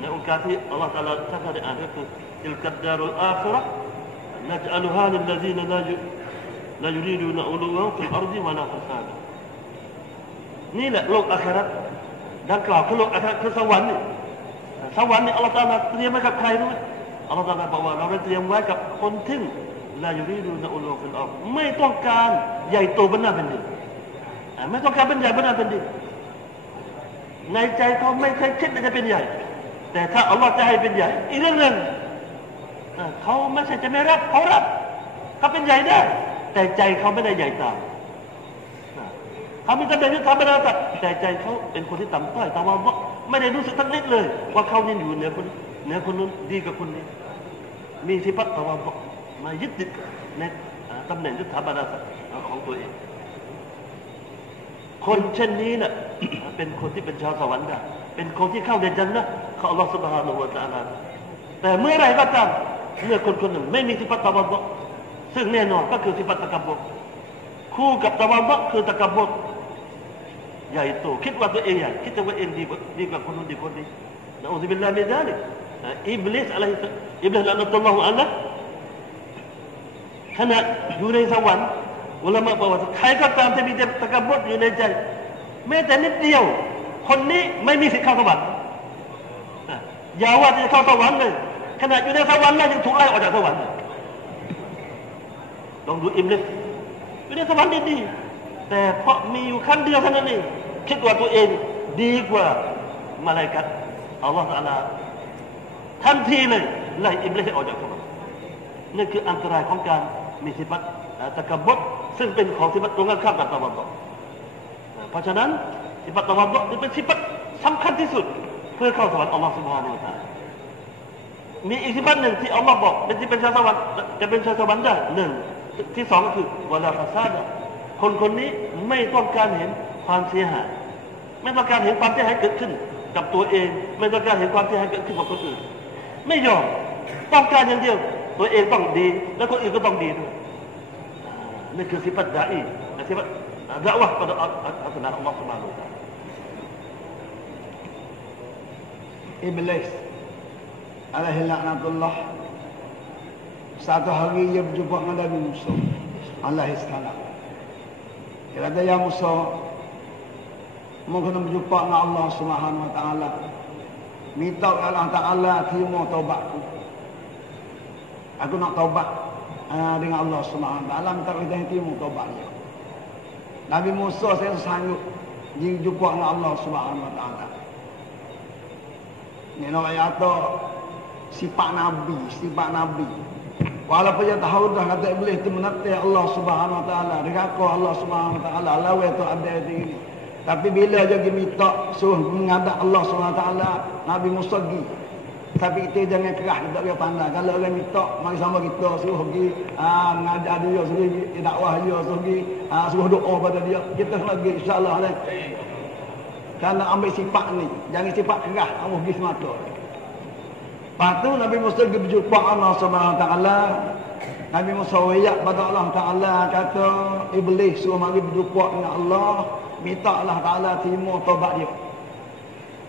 ในองค์การที่อัลลอฮฺ Ta'ala ท่านได้อ่านก็คือติลกัดดารุลอาคิเราะห์นัจอัลุฮาลิลลซีนลายูรีดูนะอุลูวะฟิลอัรฎิวะลาฟะซาดะนี่แหละโลกอาคิเราะห์ดังกล่าวคือโลกอาคิเราะห์คือสวรรค์นี่สวรรค์นี่อัลลอฮฺ Ta'ala เตรียมไว้กับใครรู้มั้ยอัลลอฮฺ Ta'ala บอกว่าเราได้เตรียมไว้กับคนที่ลายูรีดูนะอุลูฟิลอัรฎิไม่ต้องการใหญ่โตบนหน้าแผ่นดินไม่ต้องการเป็นใหญ่บนหน้าแผ่นดินในใจเขาไม่เคยคิดว่าจะเป็นใหญ่แต่ถ้าอัลลอฮฺจะให้เป็นใหญ่อีกเรื่องนึงเขาไม่ใช่จะไม่รับเขารับเขาเป็นใหญ่ได้แต่ใจเขาไม่ได้ใหญ่ตามเขามีตำแหน่งที่ทำไม่ได้แต่ใจเขาเป็นคนที่ต่ำต้อยตะวันตกไม่ได้รู้สึกทั้งนิดเลยว่าเขายังอยู่เหนือคนนู้นดีกว่าคนนี้มีสิฟัตตะวันตกมายึดติดในตำแหน่งยุทธบาลของตัวเองคนเช่นนี้น่ะเป็นคนที่เป็นชาวสวรรค์ได้เป็นคนที่เข้าในจันนะห์ของอัลลอฮฺ سبحانه และ تعالى แต่เมื่อไรก็ตามเมื่อคนหนึ่งไม่มีสิฟัตตะวันตกซึ่งแน่นอนก็คือสิฟัตตะกับบรคู่กับตะวันตกคือตะกับบรใหญ่โตคิดว่าตัวเองใหญ่คิดว่าตัวเองดีกว่าคนนู้นดีคนนี้นะอูซุบิลลาฮิมินซาลิกอิบลิสอะลัยฮิสอิบลิสละนัตุลลอฮุอะลัยฮิขณะอยู่ในสวรรค์อุลามะบอกว่าใครก็ตามที่มีตะกับบรอยู่ในใจแม้แต่นิดเดียวคนนี้ไม่มีสิทธิ์เข้าสวรรค์อย่าว่าจะเข้าสวรรค์เลยขณะอยู่ในสวรรค์แล้วยังถูกไล่ออกจากสวรรค์ลองดูอิบลิสอยู่ในสวรรค์ดีๆแต่เพราะมีอยู่ขั้นเดียวเท่านั้นเองคิดว่าตัวเองดีกว่ามาลาอิกะฮ์อัลลอฮฺ تعالى ทันทีเลยไล่อิบลิสออกจากสวรรค์นั่นคืออันตรายของการมีสิฟัตตะกับบรซึ่งเป็นของสิฟัตตรงกันข้ามกับตะวันตกเพราะฉะนั้นสิฟัตตะวันตกเป็นสิฟัตสำคัญที่สุดเพื่อเข้าสวรรค์อัลลอฮฺ سبحانه และ تعالى มีอีกสิฟัตหนึ่งที่อัลลอฮฺบอกเป็นที่เป็นชาวสวรรค์จะเป็นชาวสวรรค์ได้หนึ่งที่สองก็คือวะลาฟะซาดะคนนี้ไม่ต้องการเห็นความเสียหายไม่ต้องการเห็นความเสียหายเกิดขึ้นกับตัวเองไม่ต้องการเห็นความเสียหายเกิดขึ้นกับคนอื่นไม่ยอมต้องการอย่างเดียวตัวเองต้องดีและคนอื่นก็ต้องดีด้วยนี่คือสิฟัตดาอีสิฟัตดะวะห์pada ajaran Allah Subhanahu wa taala Iblis alaihi laknatullah satu hari dia berjumpa dengan Nabi Musa alaihi salam. Dia kata, ya Musa, mau kena berjumpa dengan Allah Subhanahu wa taala. Minta Allah Ta'ala terima taubatku. Aku nak taubat dengan Allah Subhanahu wa taala, minta kita terima taubat dia. Nabi Musa saya sanggup jumpa dengan Allah Subhanahu wa taala. Ini namanya sifat Nabi. Walaupun dia tahu dah kata Iblis itu menentang Allah Subhanahu wa taala, diraka Allah Subhanahu wa taala, lawan tu ada ini. Tapi bila dia pergi minta suruh menghadap Allah SWT, Nabi Musa pergi. Tapi kita jangan kerah, kita boleh pandai. Kalau orang minta, mari sama kita suruh pergi mengajar dia, suruh pergi dakwah dia, suruh pergi suruh doa pada dia. Kita kena pergi insya-Allah lah. Kerana ambil sifat ni, jangan sifat kerah, ambil pergi semata. Lepas tu Nabi Musa pergi berjumpa Allah SWT. Nabi Musa wayak pada Allah Ta'ala, kata Iblis suruh mari berjumpa dengan Allah, minta Allah Ta'ala terima taubat dia.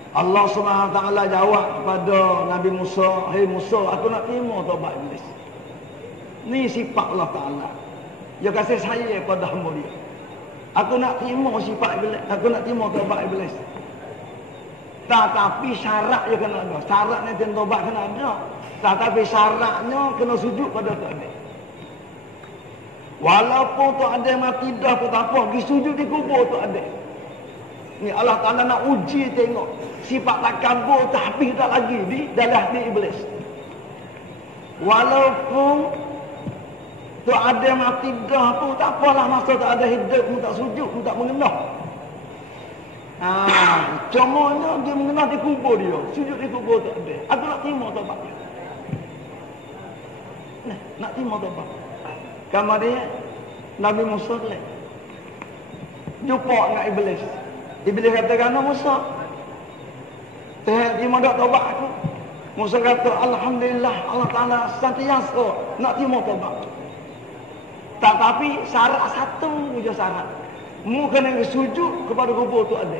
Allah SWT jawab kepada Nabi Musa, "Hei Musa, aku nak terima taubat Iblis." Ni sifat Allah Ta'ala. Dia kasih saya pada hamba dia. Aku nak terima sifat Iblis, aku nak terima taubat Iblis. Tapi syarat dia kena ada. Syaratnya terima taubat kena ada. Tapi syaratnya kena sujud pada Tuhan. Walaupun tu ada mati dah pun tak apa, pergi sujud di kubur tu ada. Ni Allah Ta'ala nak uji tengok sifat takabur tapi tak lagi di dalam hati Iblis. Walaupun tu ada mati dah pun tak apalah, masa tak ada hidup pun tak sujud pun tak mengenal. Cumanya dia mengenal di kubur dia, sujud di kubur tak ada. Aku nak terima taubat dia. Nak terima taubat. Kamar dia Nabi Musa ni jumpa dengan Iblis. Iblis kata, "Kana Musa, terima dak taubat aku." Musa kata, "Alhamdulillah, Allah Ta'ala sentiasa nak terima taubat. Tetapi syarat satu je syarat. Mu kena sujud kepada kubur tu ada."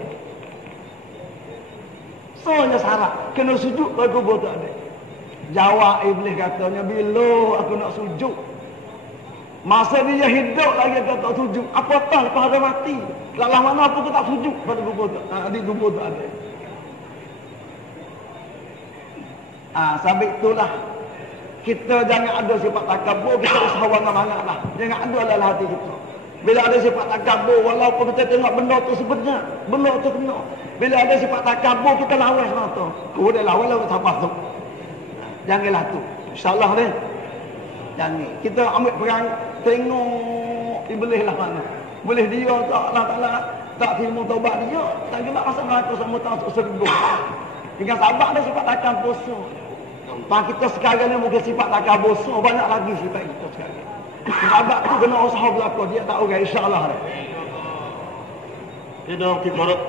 Soalnya syarat kena sujud kepada kubur tu ada. Jawab Iblis katanya, "Bila aku nak sujud? Masa dia hidup lagi dia tak sujud. Apatah lepas dia mati. Lalah mana pun tak sujud pada kubur tu. Di kubur tu ada." Sampai itulah kita jangan ada sifat takabur, kita usahawan banyak-banyak. Jangan ada dalam hati kita. Bila ada sifat takabur, walaupun kita tengok benda tu sebenar, benda tu kena. Bila ada sifat takabur, kita lawan semata. Kau dah lawan tak pasuk. Janganlah tu. InsyaAllah ni. Jangan. Kita ambil perang, tengok Iblis lah mana. Boleh dia tak Allah Ta'ala tak terima taubat dia, tak kena rasa aku sama tak serbu. Dengan sabar dia sifat takkan bosa. Pak kita sekarang ni mungkin sifat takkan bosa, banyak lagi sifat kita sekarang. Sabar tu kena usaha berlaku, dia tak orang insya-Allah. Kita orang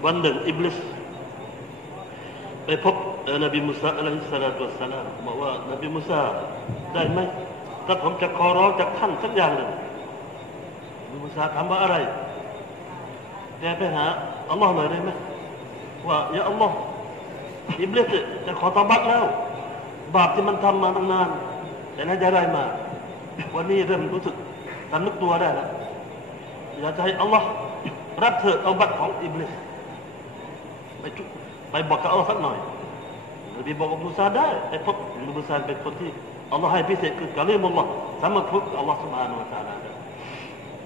banding Iblis ไปพบนบีมูซาอะลัยฮิสสลาตุวัสสลามบอกว่า นบีมูซาได้ไหมถ้าผมจะขอร้องจากท่านสักอย่างหนึ่งนบีมูซาถามว่าอะไรแกไปหาอัลลอฮ์หน่อยได้ไหมว่าอย่าอัลลอฮ์อิบลิสจะขอตอบัตแล้วบาปที่มันทำมาตั้งนานแต่น่าจะได้มาวันนี้เริ่มรู้สึกสำนึกตัวได้แล้วอยากจะให้อัลลอฮ์รับเถิดตอบัตของอิบลิสไปบอกกับอัลลอฮ์สักหน่อยนบีบอกว่ามูซาได้ไอ้พวกมูซาเป็นคนที่อัลลอฮ์ให้พิเศษคือกะลีมุลลอฮ์สามารถพบกับอัลลอฮ์ซุบฮานะฮูวะตะอาลา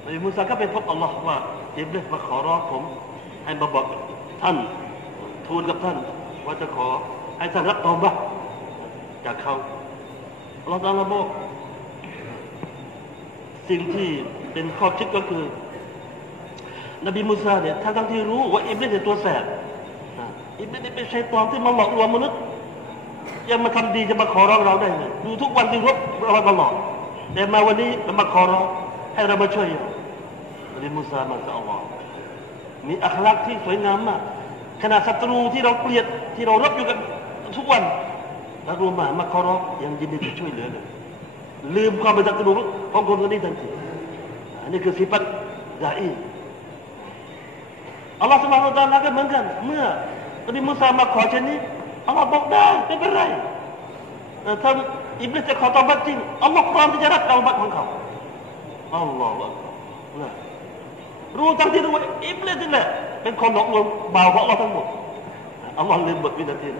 นบีมูซาก็ไปพบอัลลอฮ์ว่าอิบลิสมาขอร้องผมให้มาบอกท่านทูลกับท่านว่าจะขอให้ท่านรับตอบัตจากเขาอัลลอฮ์ตะอาลาบอกสิ่งที่เป็นข้อคิดก็คือนบีมูซาเนี่ยทั้งที่รู้ว่าอิบลิสเป็นตัวแสบอิบลิสเป็นชัยฏอนที่มาหลอกลวงมนุษย์ยังมาทำดีจะมาขอร้องเราได้ไงดูทุกวันที่รบเราตลอดแต่มาวันนี้มาขอร้องให้เรามาช่วยนบีมูซามาจากอัลลอฮ์มีอัคลักษณ์ที่สวยงามมากขณะศัตรูที่เราเกลียดที่เรารบอยู่กันทุกวันแล้วรู้มาขอร้องยังยินดีจะช่วยเหลือเลยลืมความเป็นศัตรูของคนคนนี้ทันทีอันนี้คือสิฟัตดาอีอัลลอฮฺ سبحانه และ تعالى ก็เหมือนกันเมื่อนบีมูซามาขอเช่นนี้อัลลอฮฺบอกได้ไม่เป็นไรถ้าอิบลิสจะขอตอบัตจริงอัลลอฮฺพร้อมที่จะรับตอบัตของเขาอัลลอฮฺรู้ทั้งที่รู้ว่าอิบลิสนี่แหละเป็นคนหลอกลวงบ่าวของอัลลอฮฺทั้งหมดอัลลอฮฺลืมบทวินาที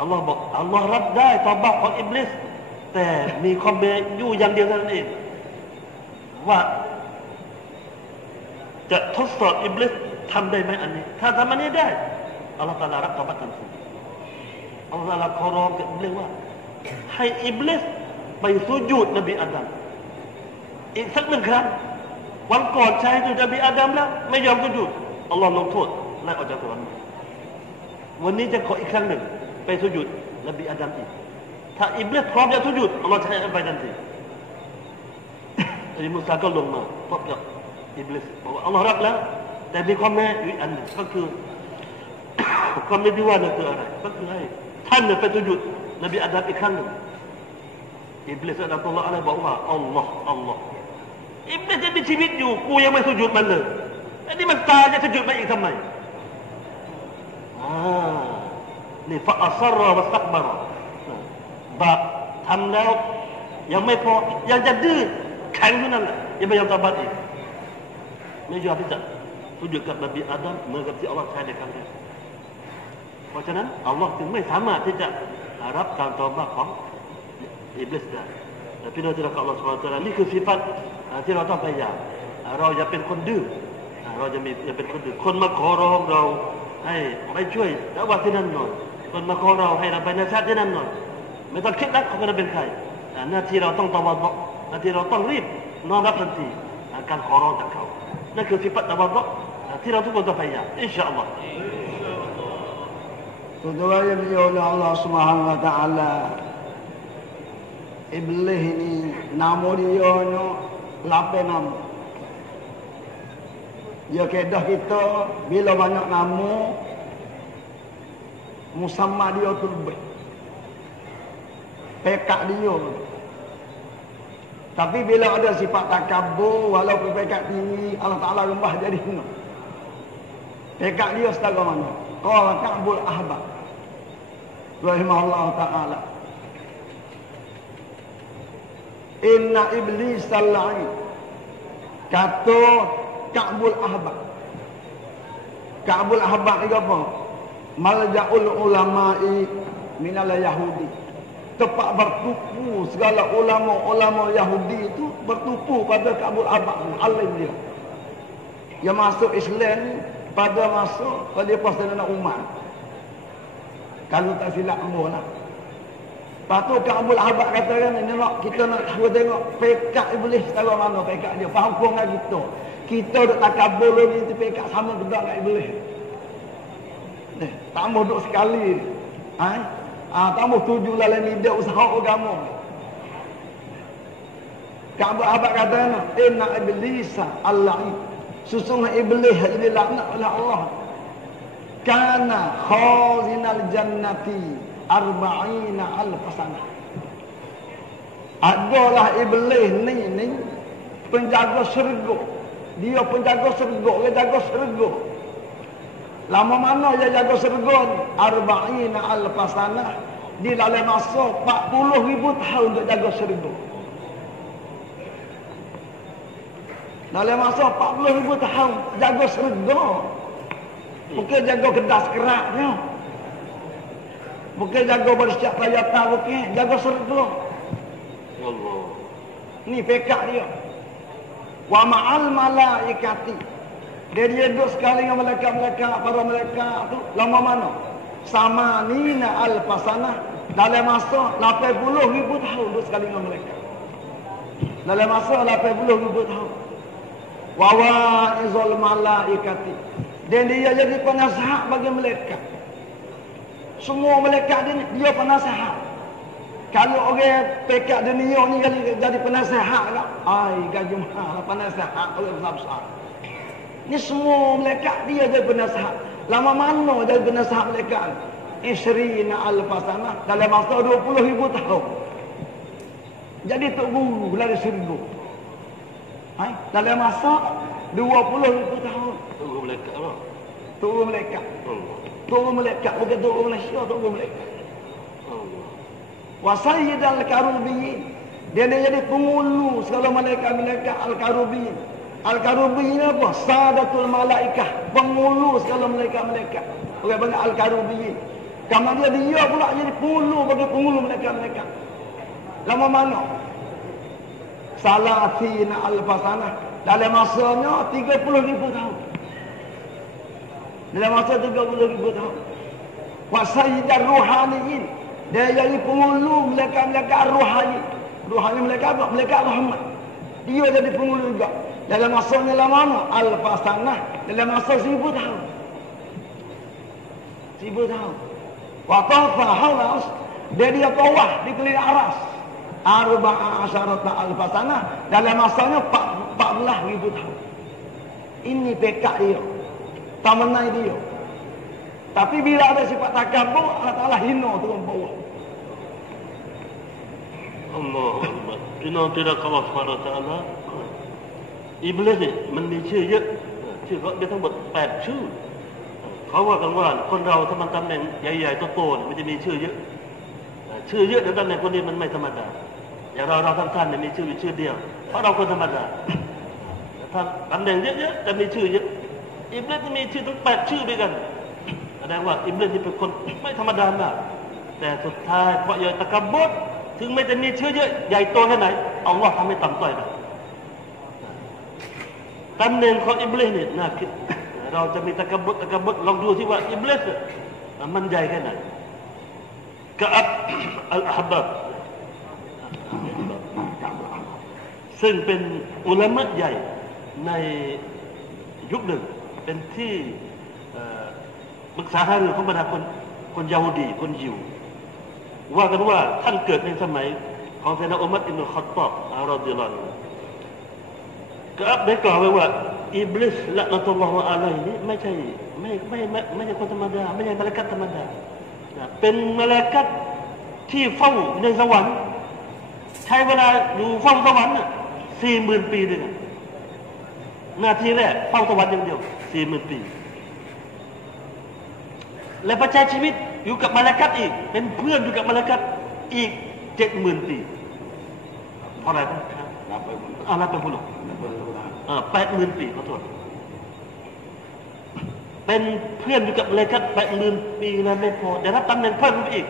อัลลอฮฺบอกอัลลอฮฺรับได้ตอบัตของอิบลิสแต่มีข้อแม้อยู่อย่างเดียวเท่านั้นเองว่าจะทดสอบอิบลิสทำได้ไหมอันนี้ถ้าทำอันนี้ได้อัลลอฮฺตะอาลารับตอบัตทันทีอัลลอฮฺตะอาลาขอร้องกับอิบลิสว่าให้อิบลิสไปสุญูดนบีอาดัมอีกสักหนึ่งครั้ง วันก่อนใช้ดูนบีอาดัมแล้วไม่ยอมสุญูดอัลลอฮ์ลงโทษไล่ออกจากสวรรค์วันนี้จะขออีกครั้งหนึ่งไปสุญูดนบีอาดัมอีกถ้าอิบลิสพร้อมจะสุญูดอัลลอฮ์จะให้ไปทันทีนบีมูซาก็ลงมาพบกับอิบลิสบอกว่าอัลลอฮ์รักแล้วแต่มีข้อแม้อีกอันหนึ่งก็คือข้อแม้ที่ว่านั่นคืออะไรก็คือให้ท่านไปสุญูดนบีอาดัมอีกครั้งหนึ่งอิบลิสอัลลอฮ์อะไรบอกว่าอัลลอฮ์อิบลิสจะมีชีวิตอยู่กูยังไม่สุญูดมันเลยอันนี้มันตายจะสุญูดมันอีกทำไมนี่ฟะอัศรวะสักบารบาปทำแล้วยังไม่พอยังจะดื้อแข็งเท่านั้นแหละยังไม่ยอมตาบัดอีกไม่ยอมที่จะสุญูดกับนบีอาดัมเหมือนกับที่อัลลอฮ์ใช้ในครั้งแรกเพราะฉะนั้นอัลลอฮ์จึงไม่สามารถที่จะรับการตอบัดของอิบลิสได้แต่พี่น้องที่รักอัลลอฮ์ซุบฮานะฮูวะตะอาลานี่คือสิฟัตที่เราต้องพยายามเราอย่าเป็นคนดื้อเราอย่าเป็นคนดื้อคนมาขอร้องเราให้ไปช่วยดะวะห์ที่นั่นหน่อยคนมาขอเราให้เราไปนัสihатที่นั่นหน่อยไม่ต้องคิดนะเขาจะเป็นใครหน้าที่เราต้องตะวัฎอหน้าที่เราต้องรีบน้อมรับทันทีการขอร้องจากเขานั่นคือสิฟัตตะวัฎอที่เราทุกคนต้องพยายามอินชาอัลลอฮ์Saudara yang dimuliakan oleh Allah Subhanahu wa taala, Iblis ni nama dia nya lapan nama. Ya kedah kita bila banyak nama musamma dia tu lebih. Pekak dia. Tapi bila ada sifat takabur walaupun pekak tinggi Allah Taala rembah jadi hina. Pekak dia setara mana? Qala Ka'bul Ahbar rahimahullah ta'ala inna iblis al-la'in kata Ka'bul Ahbar ni apa? Malja'ul ulama'i minal Yahudi, tempat bertupu segala ulama-ulama Yahudi itu bertupu pada Ka'bul Ahbar, alim dia yang masuk Islam pada masuk pada Sayyidina Umar kalau tak silap umur lah. Lepas tu Ka'bul Ahbar kata kan, kita nak tengok pekak iblis setara mana pekak dia. Faham kurang dengan kita. Kita duk takabur ni tu pekak sama juga dengan iblis. Tak mahu duk sekali. Tak mahu tuju dalam lidah usaha agama. Ka'bul Ahbar kata kan, inna iblisa al-la'in. Sesungguhnya iblis jadi laknat oleh Allah. Kana khazinal jannati arba'ina alf sanah. Adalah iblis ni penjaga syurga. Dia penjaga syurga, dia jaga syurga. Lama mana dia jaga syurga? Arba'ina alf sanah. Di dalam masa 40,000 tahun untuk jaga syurga. Dalam masa 40,000 tahun jaga syurga. Bukan jaga kedas keraknya. Bukan jaga bersiap payata, bukan jaga syurga. Allah. Ni pekak dia. Wa ma'al malaikati. Dia duduk sekali dengan malaikat-malaikat, para malaikat tu lama mana? Sama nina al-fasanah. Dalam masa 80,000 tahun duduk sekali dengan malaikat. Dalam masa 80,000 tahun. Wa wa'izul malaikati. Dan dia jadi penasihat bagi malaikat. Semua malaikat dia penasihat. Kalau orang pekak dunia ni jadi penasihat lah. Gaji mahal penasihat orang besar-besar. Ni semua malaikat dia jadi penasihat. Lama mana jadi penasihat malaikat? Isrina al-fasanah. Dalam masa 20,000 tahun. Jadi tok guru dari syurga. Dalam masa 20,000 tahun. Turun malaikat apa? Turun malaikat. Turun malaikat bukan turun Malaysia, turun malaikat. Wa sayyidal karubiyin. Dia jadi pengulu segala malaikat-malaikat al-karubiyin. Al-karubiyin apa? Sadatul malaikah, pengulu segala malaikat-malaikat. Orang panggil al-karubiyin. Kamu dia pula jadi pengulu bagi pengulu malaikat-malaikat. Lama mana? Salatina al-fasanah. Dalam masanya 30,000 tahun. Dalam masa 30,000 tahun. Wa sayyidar ruhaniyin. Dia jadi pengulu malaikat-malaikat ruhani. Ruhani malaikat apa? Malaikat rahmat. Dia jadi penghulu juga. Dalam masanya lama Al-Fasanah dalam masa 1000 tahun. 1000 tahun. Wa tafa haula dia tawaf di keliling aras. Arba'a asyarata al-fasanah dalam masanya 14,000 tahun. Ini pekak dia. Tamanai dia. Tapi bila ada sifat takabur, Allah Ta'ala hina turun bawah. Allah Akbar. Ini tidak Allah SWT. Iblis niมันมีชื่อเยอะชื่อเขาได้ทั้งหมด8ชื่อเขาว่ากันว่าคนเราถ้ามันตำแหน่งใหญ่ๆโตๆมันจะมีชื่อเยอะชื่อเยอะแต่ตำแหน่งคนนี้มันไม่ธรรมดาอย่างเราท่านเนี่ยมีชื่อเดียวเพราะเราคนธรรมดาถ้าตำแหน่งเยอะๆแต่มีชื่อเยอะอิบลิสมีชื่อทั้ง8ชื่อด้วยกันแสดงว่าอิบลิสนี่เป็นคนไม่ธรรมดามากแต่สุดท้ายเพราะอย่างตะกบดถึงไม่จะมีชื่อเยอะใหญ่โตแค่ไหนอัลลอฮ์ทำให้ต่ำต้อยนะตำแหน่งของอิบลิสเนี่ยน่าคิดเราจะมีตะกบดลองดูที่ว่าอิบลิสมันใหญ่แค่ไหนกะอับอัลอะห์บับซึ่งเป็นอุลามะใหญ่ในยุคหนึ่งเป็นที่ปรึกษาหารือของบรรดาคนยะฮูดีคนยิวว่ากันว่าท่านเกิดในสมัยของท่านอุมัรอิบนุลค็อฏฏอบรอฎิยัลลอฮุอันฮุก็ได้กล่าวไว้ว่าอิบลิสละนะตุลลอฮุอะลัยฮินี่ไม่ใช่คนธรรมดาไม่ใช่มลาอิกะฮ์ธรรมดาเป็นมลาอิกะฮ์ที่เฝ้าในสวรรค์ใช้เวลาอยู่เฝ้าสวรรค์ 40,000 ปีด้วยกันหน้าที่แรกเฝ้าสวรรค์อย่างเดียว 40,000 ปีและประชาชีวิตอยู่กับมลาอิกะฮ์อีกเป็นเพื่อนอยู่กับมลาอิกะฮ์อีก 70,000 ปีเท่าไหร่ครับรับไปบุญ80,000 ปีขอโทษเป็นเพื่อนอยู่กับมลาอิกะฮ์ 80,000 ปีแล้วไม่พอได้รับตำแหน่งเพิ่มขึ้นอีก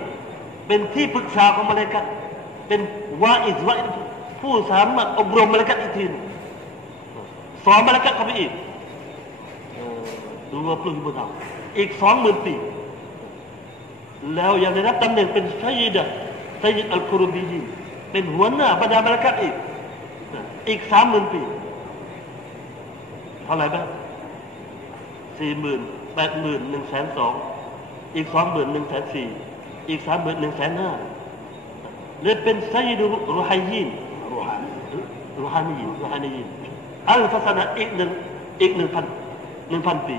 เป็นที่ปรึกษาของมลาอิกะฮ์เป็นวาอิซผู้สามารถอบรมมลาอิกะฮ์อีกทีสอนมลาอิกะฮ์เข้าไปอีก20,000 tahunอีก 20,000 ปีแล้วยังได้รับตำแหน่งเป็นซัยยิดะซัยยิดอัลกุรบียีเป็นหัวหน้าบรรดามลาอิกะฮ์อีก 30,000 ปีเท่าไหร่บ้าง 40,000 80,000 102,000อีก 20,000 104,000อีก 30,000 105,000เลยเป็นซัยยิดรูฮัยยีนอัลฟาซานะอีก 1,000 ปี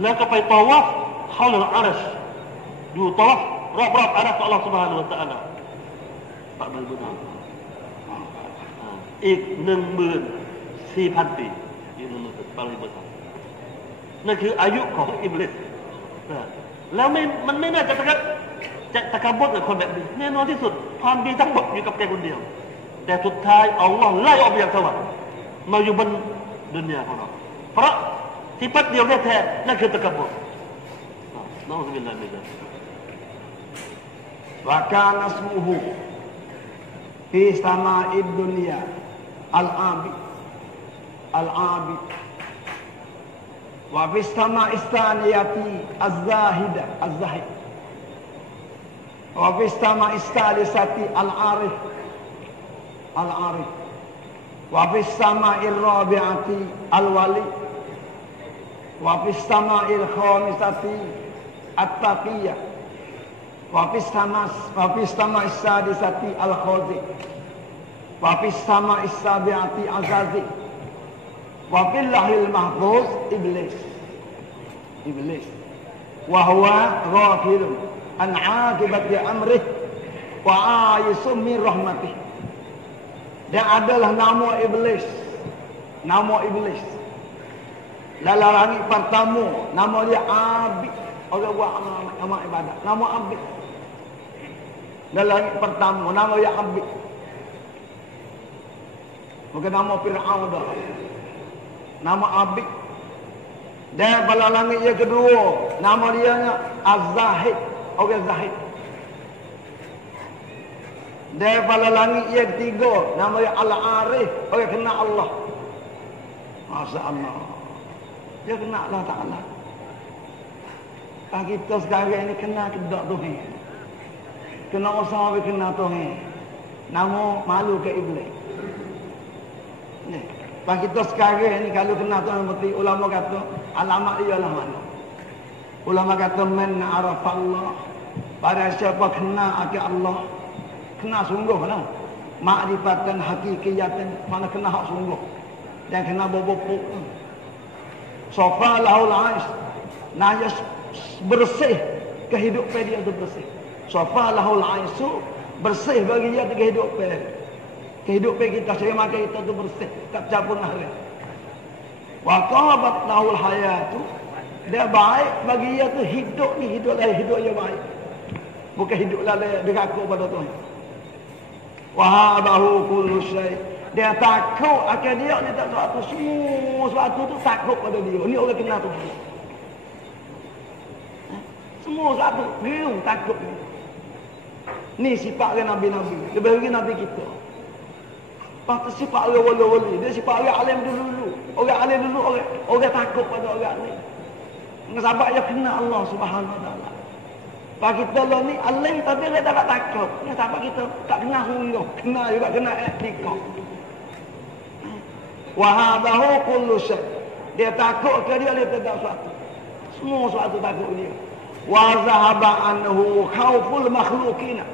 แล้วก็ไปตอวัฟเข้าหลังอารัชอยู่ตอวัฟรอบๆอารัชของอัลลอฮฺ سبحانه และ تعالى อีก 14,000 ปีอีก 14,000 ปีนั่นคืออายุของอิบลิสแล้วมันไม่น่าจะตะกบดกับคนแบบนี้แน่นอนที่สุดความดีทั้งหมดอยู่กับแกคนเดียวแต่สุดท้ายอัลลอฮ์ไล่ออกจากสวรรค์มาอยู่บนดุนยาของเราเพราะที่ปัดเดียวแท้ๆนั่นคือตะกบดนะอูซุบิลลาฮิมินซาลิก wa kana ismuhu fi sama'id dunya al-abid wa fi sama'is thaniyati az-zahid wa fi sama'is thalithati al-arif wa fi sama'ir rabi'ati al-wali wa fi sama'il khamisati at-taqiyah wa fi sama'is sadisati al-khazi wa fi sama'is sabi'ati azazi wa fil lahil mahfuz iblis wa huwa ghafilun an 'aqibati amrih wa 'ayisun min rahmatih. Dan adalah nama iblis dalam langit pertama nama dia Abid. Orang buat amal ibadat nama Abid. Dalam langit pertama nama dia Abid. Bukan nama Fir'aun dah. Nama Abid. Dan pada langit yang kedua nama dia Az-Zahid. Orang Zahid. Dan pada langit yang ketiga nama dia Al-Arif. Orang kenal Allah. Masya Allah. Dia kenal Allah Ta'ala. Kita sekarang ini kenal kedak Tuhan. Kenal usaha kenal Tuhan. Nama malu ke iblis. Ni. Pas kita sekarang ni kalau kena Tuan Menteri, ulama kata alamat dia lah mana? Ulama kata man arafallah, pada siapa kena akan Allah, kena sungguh lah. Ma'rifatan hakikiyatan, mana kena hak sungguh. Dan kena berbopok. Sofa lahul ais, naya bersih kehidupan dia tu bersih. Sofa lahul aisu, bersih bagi dia tu kehidupan. Kehidupan kita selama kita tu bersih, tak campur hari. Wa qabat lahul hayatu, dia baik bagi dia tu hidup ni, hidup yang baik. Bukan hidup lalai dekaku pada Tuhan. Wahabahu kullu syai. Dia takut akan dia tak suatu semua suatu tu takut pada dia. Ni orang kenal Tuhan. Semua suatu dia takut ni. Ni sifat orang nabi-nabi. Lebih lagi nabi kita. Lepas tu sifat orang wali-wali. Dia sifat orang alim dulu. Orang alim dulu orang takut pada orang ni. Sebab dia kenal Allah Subhanahu Wa Taala. Pak kita lah ni alim tapi dia tak takut. Ni sebab kita tak kenal sungguh. Kenal juga kenal etika. Wahabahu kullu syai. Dia takut ke dia tak suatu. Semua suatu takut dia. Wa zahaba anhu khauful makhluqin.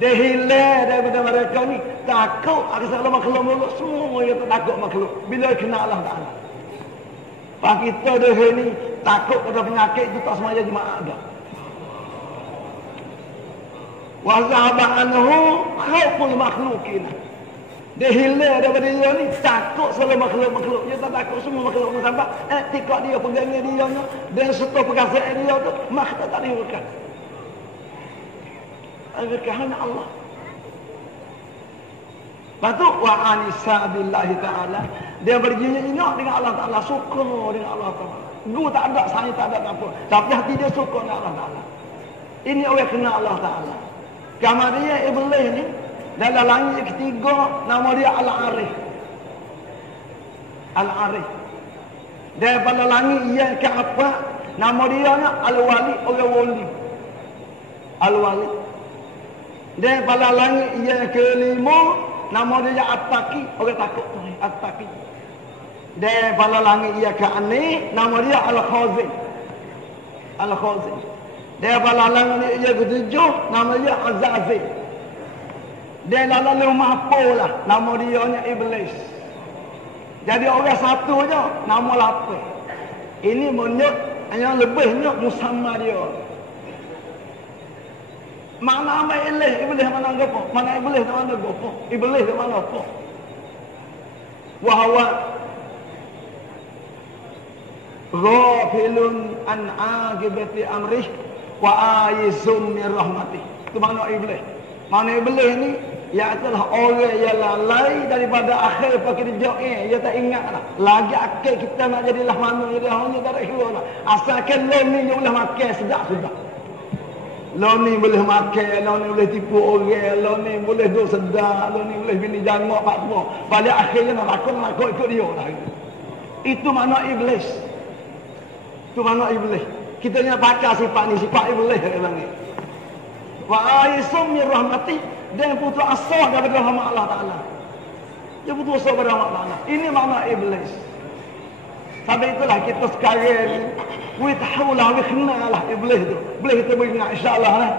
Dia hilang daripada mereka ni takut akan segala makhluk semua yang takut makhluk bila kenal Allah Taala. Pak kita dah ni takut pada penyakit itu tak semaya jemaah dah. Wa zahaba anhu khauful makhluqin. Dia hilang daripada dia ni takut segala makhluk. Dia tak takut semua makhluk sebab etika dia, pegangnya dia dan serta perkasaan dia tu makhluk tak diurutkan. Agar hanya Allah. Lepas tu wa anisa billahi ta'ala, dia berjinak dengan Allah Ta'ala, suka dengan Allah Ta'ala. Gua tak ada, saya tak ada apa, tapi hati dia suka dengan Allah Ta'ala. Ini orang kenal Allah Ta'ala. Kamar dia iblis ni dalam langit ketiga, nama dia Al-Arif. Al-Arif. Daripada langit yang keempat, nama dia Al-Wali, orang wali. Al-Wali. Daripada langit yang kelima, nama dia At-Taqi, orang takut Tuhan. At-Taqi. Daripada langit yang keenam, nama dia Al-Khazin. Al-Khazin. Daripada langit yang ketujuh, nama dia Az-Zazil. Dia lalu mahpul lah, nama dia Iblis. Jadi orang satu je, nama lapar. Ini menyuk, yang lebihnya musamma dia. Mana Iblis mana apa? Mana Iblis mana apa? Iblis mana apa? Wahwa ghafilun an aqibati amrih wa aizum min rahmatih. Itu mana Iblis? Mana Iblis ni? Iaitu orang yang lalai daripada akhir pekerjaan. Dia tak ingat lah. Lagi akhir kita nak jadilah mana. Jadi hanya tak ada kira lah. Asalkan lo ni boleh makan sedap-sedap. Lo ni boleh makan. Lo ni boleh tipu orang. Lo ni boleh duduk sedap. Lo ni boleh bini jangok pak semua. Pada akhirnya nak lakon ikut dia lah. Itu mana Iblis. Itu mana Iblis. Kita nak baca sifat ni. Sifat Iblis. Wa aisum min rahmati. Dia putus asa daripada rahmat Allah Ta'ala. Dia putus asa daripada rahmat Allah. Ini makna Iblis. Sampai itulah kita sekarang ni, we tahulah, we kenal lah Iblis tu. Iblis kita beringat insyaAllah lah.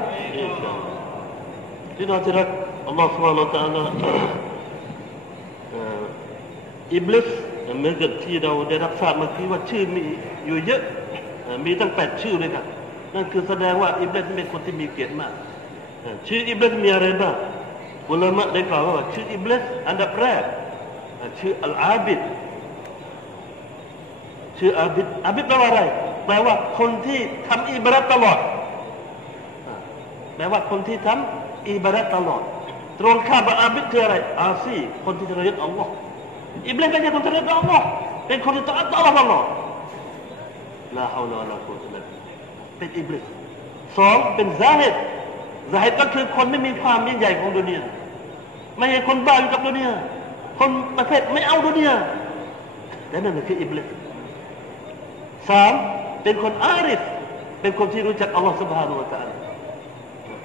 Tidak Allah SWT Iblis เมื่อเกิดที่เราได้รับทราบเมื่อกี้ว่าชื่อมีอยู่เยอะมีตั้ง8ชื่อเลยครับนั่นคือแสดงว่าอิบลิสเป็นคนที่มีเกียรติมากชื่ออิบลิสมีอะไรบ้างอุลามะได้กล่าวว่าชื่ออิบลิสอันดับแรกชื่ออัลอาบิดชื่ออาบิดแปลว่าอะไรแปลว่าคนที่ทำอิบาดะห์ตลอดแปลว่าคนที่ทำอิบาดะห์ตลอดตรงข้ามกับอาบิดคืออะไรอาซีคนที่ทรยศอัลลอฮ์อิบลิสเป็นคนทรยศอัลลอฮ์เป็นคนที่ตัดต่ออัลลอฮ์ลาฮาวลาวะลากุวะตะอิลลาบิลลาฮ์เป็นอิบลิสสองเป็นซาฮิดก็คือคนไม่มีความยิ่งใหญ่ของดุนยาไม่ใช่คนบ้าอยู่กับดุนยาคนประเภทไม่เอาดุนยาแต่นั่นคืออิบลิสสามเป็นคนอาริฟเป็นคนที่รู้จักอัลลอฮ์ซุบฮานะฮูวะตะอาลา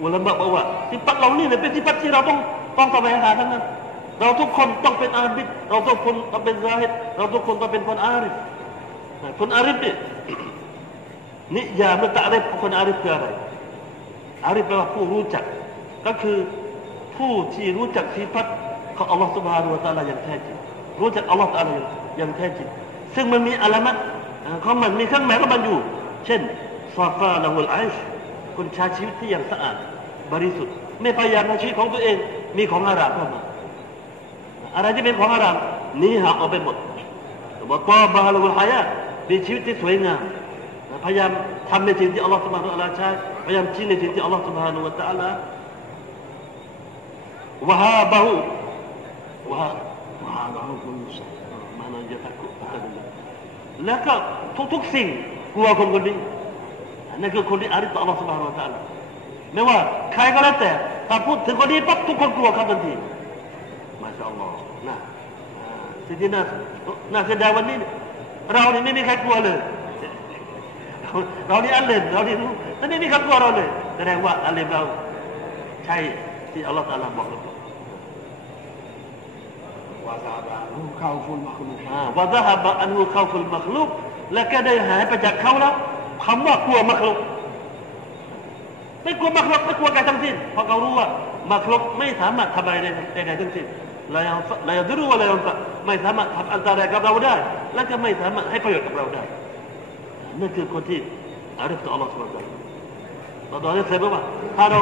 อุลามะบอกว่าสิฟัตเหล่านี้เนี่ยเป็นสิฟัตที่เราต้องแสวงหาทั้งนั้น เราทุกคนต้องเป็นอาบิดเราทุกคนต้องเป็นซาฮิดเราทุกคนต้องเป็นคนอาริฟคนอาริฟเนี่ยนิยามและตะริฟของคนอาริฟคืออะไรอาริฟแปลว่าผู้รู้จักก็คือผู้ที่รู้จักสิฟัตของอัลลอฮฺ سبحانه และ تعالى อย่างแท้จริงรู้จักอัลลอฮฺ تعالى อย่างแท้จริงซึ่งมันมีอะลามัตของมันมีเครื่องหมายของมันอยู่เช่นซาฟาละฮุลไอชคนใช้ชีวิตที่อย่างสะอาดบริสุทธิ์ไม่พยายามในชีวิตของตัวเองมีของฮารามเข้ามาอะไรที่เป็นของฮารามนี้หักออกไปหมดบอกตอบาละฮุลฮายามีชีวิตที่สวยงามพยายามทำในสิ่งที่อัลลอฮฺ سبحانه และ تعالى ใช้พยายามชี้ในสิ่งที่อัลลอฮฺ سبحانه และ تعالى วะฮาบะฮูวะฮาบะฮูกุลชัยมานันจะตะกุตะกุแล้วก็ทุกๆสิ่งกลัวคนนี้นั่นคือคนที่อาริฟต่ออัลลอฮฺ سبحانه และ تعالى ไม่ว่าใครก็แล้วแต่ถ้าพูดถึงคนนี้ปั๊บทุกคนกลัวเขาทันทีมาชาอัลลอฮ์นะสิ่งที่น่าเสียดายวันนี้เราเนี่ยไม่มีใครกลัวเลยเรานี่อัลเลมเรานี่รู้แต่ไม่มีใครกลัวเราเลยแสดงว่าอัลเลมเราใช่ที่อัลลอฮฺ تعالى บอกเราวะซาบะฮูคาวฟุลมักลุกวะซะฮะบะอันฮูคาวฟุลมักลุกและก็ได้หายไปจากเขาแล้วคำว่ากลัวมักลุกไม่กลัวมักลุกไม่กลัวใครทั้งสิ้นเพราะเขารู้ว่ามักลุกไม่สามารถทำอะไรได้ทั้งสิ้นลายะดุรุวะลายันฟะไม่สามารถทำอันตรายกับเราได้และก็ไม่สามารถให้ประโยชน์กับเราได้นั่นคือคนที่อาริฟต่ออัลลอฮฺ سبحانه และ تعالى ตอนนี้เสร็จแล้วว่าถ้าเร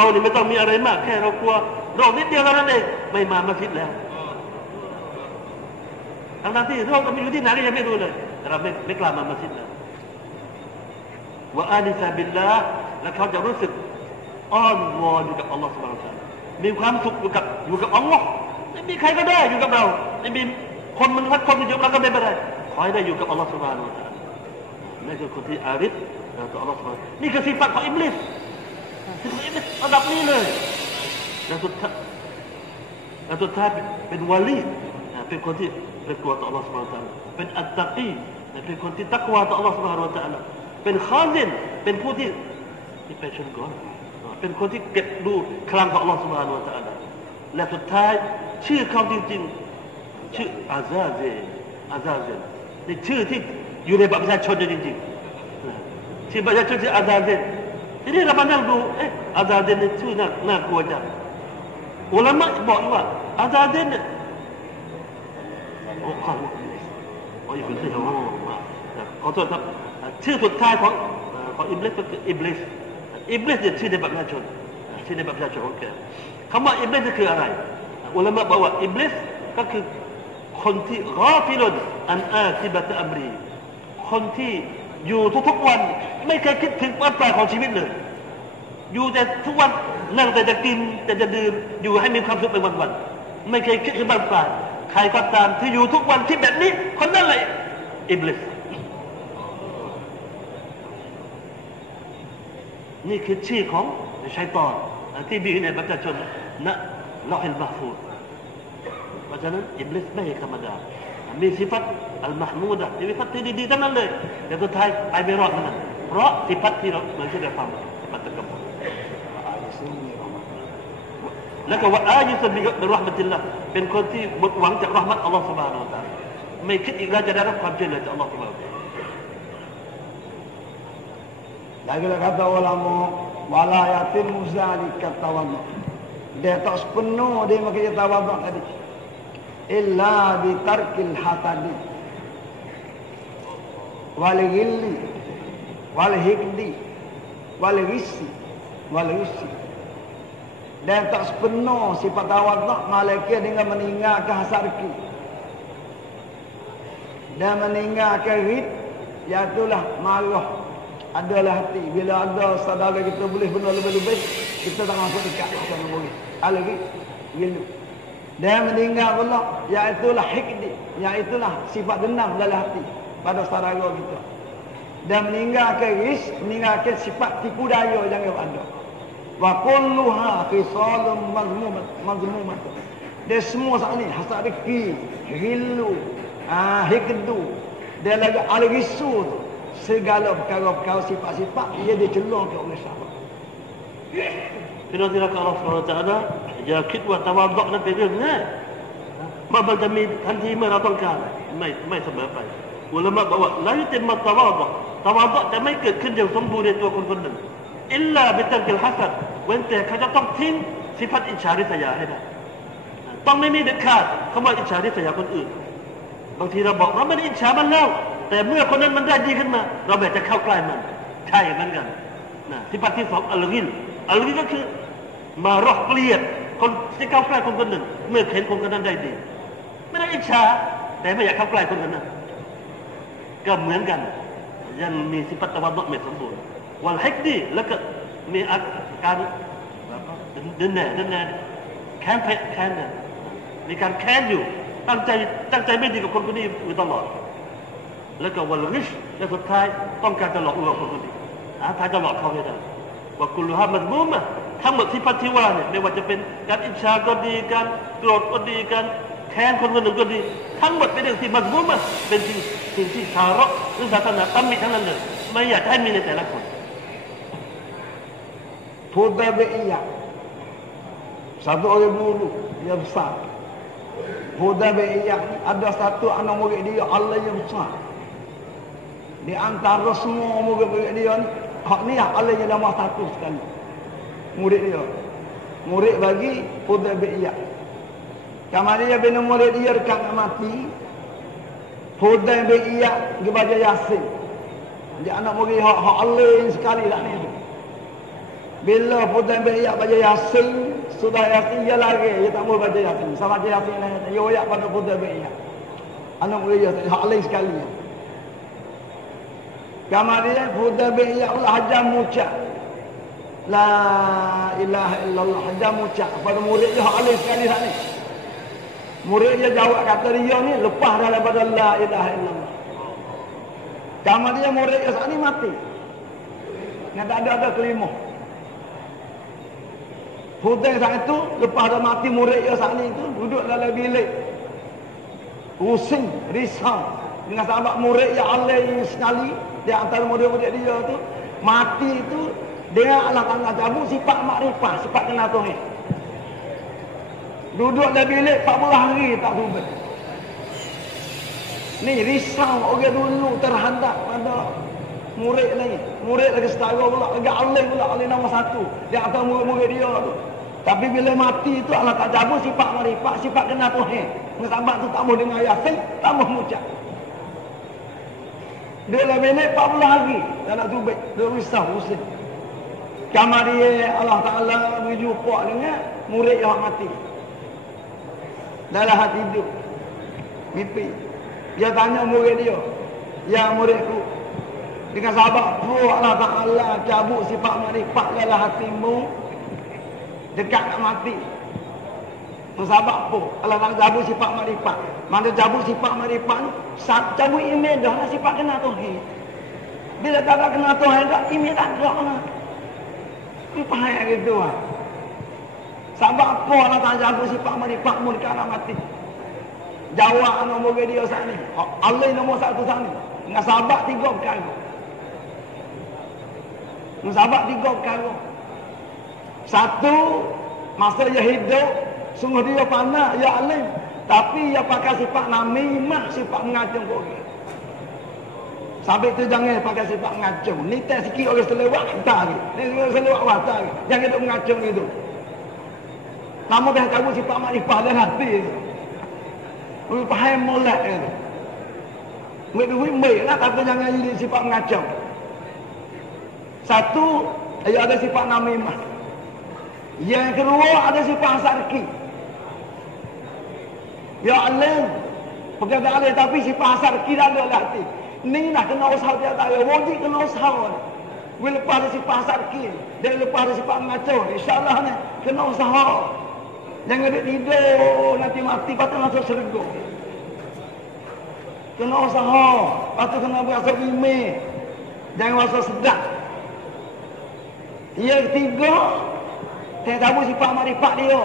านี่ไม่ต้องมีอะไรมากแค่เรากลัวโรคนิดเดียวเท่านั้นเองไม่มามัสยิดแล้วทั้งที่โรคมันอยู่ที่ไหนยังไม่รู้เลยแต่เราไม่กล้ามามัสยิดแล้วว่าอานิซาบิลลาห์และเขาจะรู้สึกอ้อนวอนอยู่กับอัลลอฮฺ سبحانه และ تعالى มีความสุขอยู่กับอัลลอฮฺไม่มีใครก็ได้อยู่กับเราไม่มีคนมันสักคนอยู่กับเราก็ไม่เป็นไรขอให้ได้อยู่กับอัลลอฮฺ سبحانه และ تعالى นั่นคือคนที่อาริฟต่ออัลลอฮฺ سبحانه นี่คือสิฟัตของอิบลิสสิฟัตอิบลิสระดับนี้เลยและสุดท้ายเป็นวาลีเป็นคนที่เป็นกลัวต่ออัลลอฮฺ سبحانه และ تعالى เป็นอัตตะกีเป็นคนที่ตักวาต่ออัลลอฮฺ سبحانه และ تعالى เป็นคาซินเป็นผู้ที่เป็นชนก่อนเป็นคนที่เก็บดูคลังของอัลลอฮฺ سبحانه และ تعالى และสุดท้ายชื่อเขาจริงๆชื่ออาซาเซลนี่ชื่อที่อยู่ในบัตรประชาชนจริงๆที่ประชาชนชื่ออาซาเซลทีนี้เรามานั่งดูอาซาเซลนี่ชื่อน่ากลัวจังอุลามะบอกว่าอาซาเซลเนี่ยอีกคนที่เขาขอโทษครับชื่อสุดท้ายของอิบลิสก็คืออิบลิสเนี่ยชื่อในบัตรประชาชนชื่อในบัตรประชาชนของแกคำว่าอิบลิสคืออะไรอุลามะบอกว่าอิบลิสก็คือคนที่กอฟิลุนอันอาซิบะตะอัมรีคนที่อยู่ทุกๆวันไม่เคยคิดถึงวันปลายของชีวิตเลยอยู่แต่ทุกวันนั่งแต่จะกินแต่จะดื่มอยู่ให้มีความสุขไปวันๆไม่เคยคิดถึงวันปลายใครก็ตามที่อยู่ทุกวันที่แบบนี้คนนั้นแหละอิบลิสนี่คือชื่อของชัยฏอนที่มีในบัตรประชาชนณลอฮิลมะห์ฟูซเพราะฉะนั้นอิบลิสไม่ธรรมดามีสิฟัตอัลมะห์มูดะมีสิฟัตที่ดีๆทั้งนั้นเลยแต่สุดท้ายไปไม่รอดนั่นเพราะสิฟัตที่เราเหมือนที่เราฟังสิฟัตตะกับบรุแล้วก็ว่าอายุสบิกบิรห์มะติลลาห์เป็นคนที่หมดหวังจากเราะห์มัตอัลลอฮฺ سبحانه และ تعالى ไม่คิดอีกแล้วจะได้รับความช่วยเหลือจากอัลลอฮฺ سبحانه และ تعالى lagi kata ulama wala yatim zalika tawaddu dia tak sepenuh dia makanya tawaddu tadi illa bi tarkil hasadi wal ghilli wal hikdi wal ghissi dan tak sepenuh sifat tawaddu malaikat dengan meninggalkan hasarki dan meninggalkan rid iaitulah marah adalah hati bila ada saudara kita boleh benda lebih-lebih kita tak masuk dekat macam mana boleh lagi gitu dan meninggal pula iaitulah hikdi iaitulah sifat dendam dalam hati pada saudara kita dan meninggalkan meninggalkan sifat tipu daya jangan ada wa kulluha khisalun mazmumat dia semua saat ni hasad rezeki ghillu hikdu dia lagi al-ghisu segala perkara-perkara sifat-sifat ia dicelurkan oleh sahabat. พี่น้องที่รักอัลลอฮฺ سبحانه และ تعالى อย่าคิดว่าตะวัดดอกนั้นเป็นเรื่องง่าย มันจะมีทันทีเมื่อเราต้องการไม่เสมอไปอุลามะบอกว่าลายุติมัตตะวาดะจะไม่เกิดขึ้นอย่างสมบูรณ์ในตัวคนคนหนึ่งอิลลาบิตัรกิลฮัสัดเว้นแต่เขาจะต้องทิ้งสิฟัตอิจฉาริษยาให้ได้ต้องไม่มีเด็ดขาดคำว่าอิจฉาริษยาคนอื่นบางทีเราบอกเราไม่ได้อิจฉามันแล้วแต่เมื่อคนนั้นมันได้ดีขึ้นมาเราแบบจะเข้าใกล้มันใช่เหมือนกันนะสิฟัตที่สองอัลกิลก็คือมารอกเกลียดคนที่เข้าใกล้คนคนหนึ่งเมื่อเห็นคนคนนั้นได้ดีไม่ได้อิจฉาแต่ไม่อยากเข้าใกล้คนคนนั้นก็เหมือนกันยังมีสิฟัตตะวัดไม่สมบูรณ์วันฮิกดีแล้วก็มีอาการเดินแน่แค้นมีการแค้นอยู่ตั้งใจไม่ดีกับคนคนนี้อยู่ตลอดแล้วก็วันริชและสุดท้ายต้องการจะหลอกลวงคนคนนี้ท้ายจะหลอกเขาให้ได้ว่ากุลฮะมันมุมะทั้งหมดที่พัทธิวาเนี่ยไม่ว่าจะเป็นการอิจฉาก็ดีการโกรธก็ดีการแค้นคนคนหนึ่งก็ดีทั้งหมดเป็นเรื่องที่มันมุมะเป็นสิ่งที่ชาระหรือศาสนาตำหนิทั้งนั้นเลยไม่อยากให้มีในแต่ละคนHudaybiyah satu orang guru yang besar. Hudaybiyah ni ada satu anak murid dia Allah yang besar. Di antara semua murid-murid dia ni hak ni Allah yang nombor satu sekali. Murid dia. Murid bagi Hudaybiyah. Kamari dia bila murid dia dekat nak mati, Hudaybiyah dia baca Yasin. Dia anak murid hak Allah yang sekali lah ni tu. Bila Hudaybiyah baca Yasin, sudah Yasin dia lagi, dia tak mau baca Yasin. Sama baca Yasin lah, dia oyak pada Hudaybiyah. Anak murid dia hak Allah sekali. Kemudian Hudaybiyah Allah hajar mucak. La ilaha illallah hajar mucak pada murid dia hak Allah sekali hak ni. Murid dia jawab kata dia ni lepas daripada la ilaha illallah. Kemudian murid dia saat ni mati. Yang tak ada kelima. Hudaybiyah saat itu lepas dah mati murid dia saat ni itu duduk dalam bilik. Pusing, risau dengan sahabat murid yang Allah sekali di antara murid-murid dia tu mati itu dia Allah Taala cabut sifat makrifah, sifat kenal Tuhan. Duduk dalam bilik 40 hari tak berubah. Ni risau orang dulu terhadap pada murid ni. Murid lagi setara pula, lagi Allah pula, Allah nombor satu di antara murid-murid dia tu. Tapi bila mati itu Allah tak cabut sifat makrifah, sifat kenal Tuhan. Sahabat tu tak boleh dengar Yasin, tak boleh mengucap. Dia dalam bilik 40 hari tak nak tubik, dia risau pusing. Kamari Allah Ta'ala berjumpa dengan murid yang mati dalam hati hidup mimpi. Dia tanya murid dia, ya muridku, dengan sahabat tu Allah Ta'ala cabut sifat makrifat dalam hatimu dekat nak mati. Sahabat apa? Allah Ta'ala cabut sifat makrifat. Mana cabut sifat makrifat, cabut iman dah lah sifat kenal Tuhan. Bila tak ada kenal Tuhan dah, iman tak ada lah. Ini pahaya gitu lah. Sahabat apa Allah Ta'ala cabut sifat makrifat mu dekat nak mati. Jawab anak murid dia saat ni. Allah nombor satu saat ni. Dengan sahabat 3 perkara. Dengan sahabat 3 perkara. Satu, masa dia hidup, sungguh dia pandai, ya alim. Tapi dia pakai sifat namimah, sifat mengacung kau. Sampai tu jangan pakai sifat mengacung. Ni tak sikit orang selewat tak lagi. Ni orang selewat tak lagi. Jangan hidup mengacung itu. Namun dah tahu sifat makrifah dalam hati. Faham molek itu. Duit lah, tapi jangan jadi sifat mengacung. Satu, dia ada sifat namimah. Yang kedua ada sifat sarki. Ya Allah, perkata Allah tapi sifat sarki dah ada hati. Ni nak kena usaha dia tak ada. Wajib kena usaha. Bila lepas ada sifat sarki, dia lepas ada sifat mengacau. InsyaAllah ni kena usaha. Jangan dia tidur nanti mati patut masuk syurga. Kena usaha, patut kena berasa iman. Jangan rasa sedap. Yang ketiga, saya tahu sifat makrifat dia.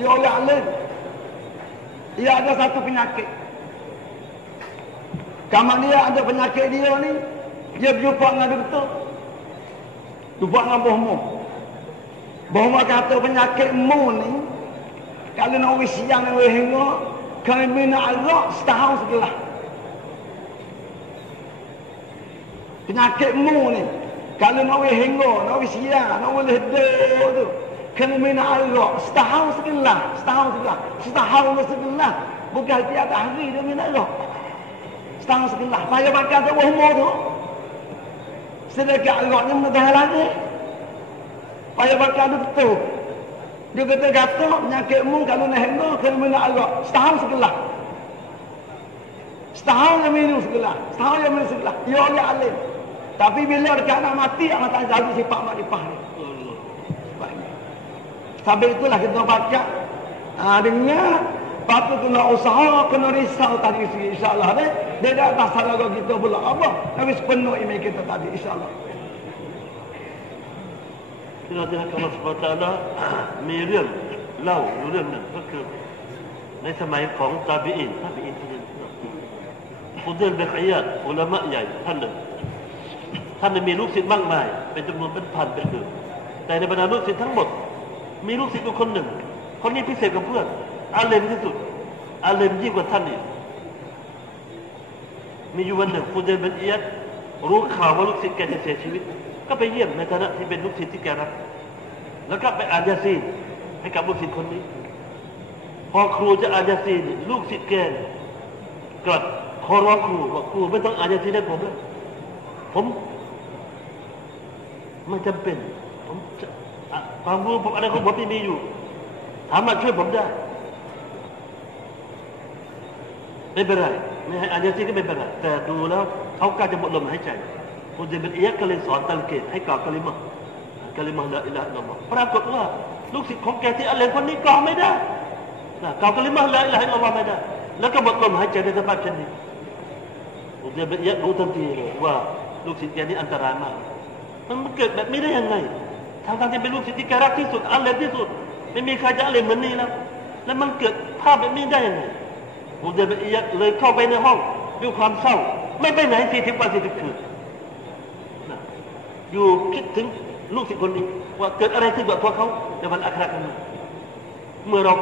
Dia orang alim. Dia ada satu penyakit. Kamu dia ada penyakit dia ni, dia berjumpa dengan doktor. Jumpa dengan bohmo. Bohmo kata penyakit mu ni, kalau nak usiang dengan hingga, Kami minum arak setahun segelas. Penyakitmu ni, kalau nak boleh hingga, nak boleh siang, nak boleh dah tu, kami minum arak setahun segelas. Bukan tiap hari dia minum arak. Setahun segelas. Payah bakar tu umur tu. Sedekah araknya mudah lagi. Payah bakar tu betul. Dia kata penyakitmu kalau nak hingga, kami minum arak setahun segelas. Setahun dia minum segelas. Ya Allah alim. Tapi bila dekat nak mati, amat tak jalan sifat makrifah ni. Sampai itulah kita baca. Dengar. Lepas tu kena usaha, kena risau tadi insyaAllah. Dia tak atas salah kita pula. Apa? Tapi sepenuh iman kita tadi insyaAllah. Kita tengok Allah SWT มีเรื่องเล่าอยู่เรื่องหนึ่งก็คือในสมัยของตาบีอินที่เรียนฟุเดลเบคอียดอุลามะใหญ่ท่านหนึ่งมีลูกศิษย์มากมายเป็นจำนวนเป็นพันเป็นหมื่นแต่ในบรรดาลูกศิษย์ทั้งหมดมีลูกศิษย์คนหนึ่งคนนี้พิเศษกว่าเพื่อนอาเลมที่สุดอาเลมยิ่งกว่าท่านอีกมีอยู่วันหนึ่งฟุเดลเบคอียดรู้ข่าวว่าลูกศิษย์แกจะเสียชีวิตก็ไปเยี่ยมในฐานะที่เป็นลูกศิษย์ที่แกรักแล้วก็ไปอ่านยาซีนให้กับลูกศิษย์คนนี้พอครูจะอ่านยาซีนลูกศิษย์แกก็ขอร้องครูว่าครูไม่ต้องอ่านยาซีนให้ผมแล้วผมไม่จำเป็นผมความรู้ผมอะไรของผมที่มีอยู่สามารถช่วยผมได้ไม่เป็นไรไม่ให้อ่านยาซีนก็ไม่เป็นไรแต่ดูแล้วเขากล้าจะหมดลมหายใจฟุเดลเบคอียดก็เลยสอนตัลเกตให้กล่าวกะลิมะห์ลาอิลาฮะอิลลัลลอฮ์ปรากฏว่าลูกศิษย์ของแกที่อาเลมคนนี้กล่าวไม่ได้กล่าวกะลิมะห์ลาอิลาฮะอิลลัลลอฮ์ไม่ได้แล้วก็หมดลมหายใจในสภาพเช่นนี้ฟุเดลเบคอียดรู้ทันทีเลยว่าลูกศิษย์แกนี้อันตรายมากมันเกิดแบบนี้ได้ยังไงทั้งที่เป็นลูกศิษย์ที่แกรักที่สุดอาเลมที่สุดไม่มีใครจะอาเลมเหมือนนี้แล้วมันเกิดภาพแบบนี้ได้ยังไงฟุเดลเบคอียดเลยเข้าไปในห้องด้วยความเศร้าไม่ไปไหน40 วัน 40 คืนอยู่คิดถึงลูกศิษย์คนนี้ว่าเกิดอะไรขึ้นกับพวกเขาในวันอาคราครั้งนี้เมื่อเรา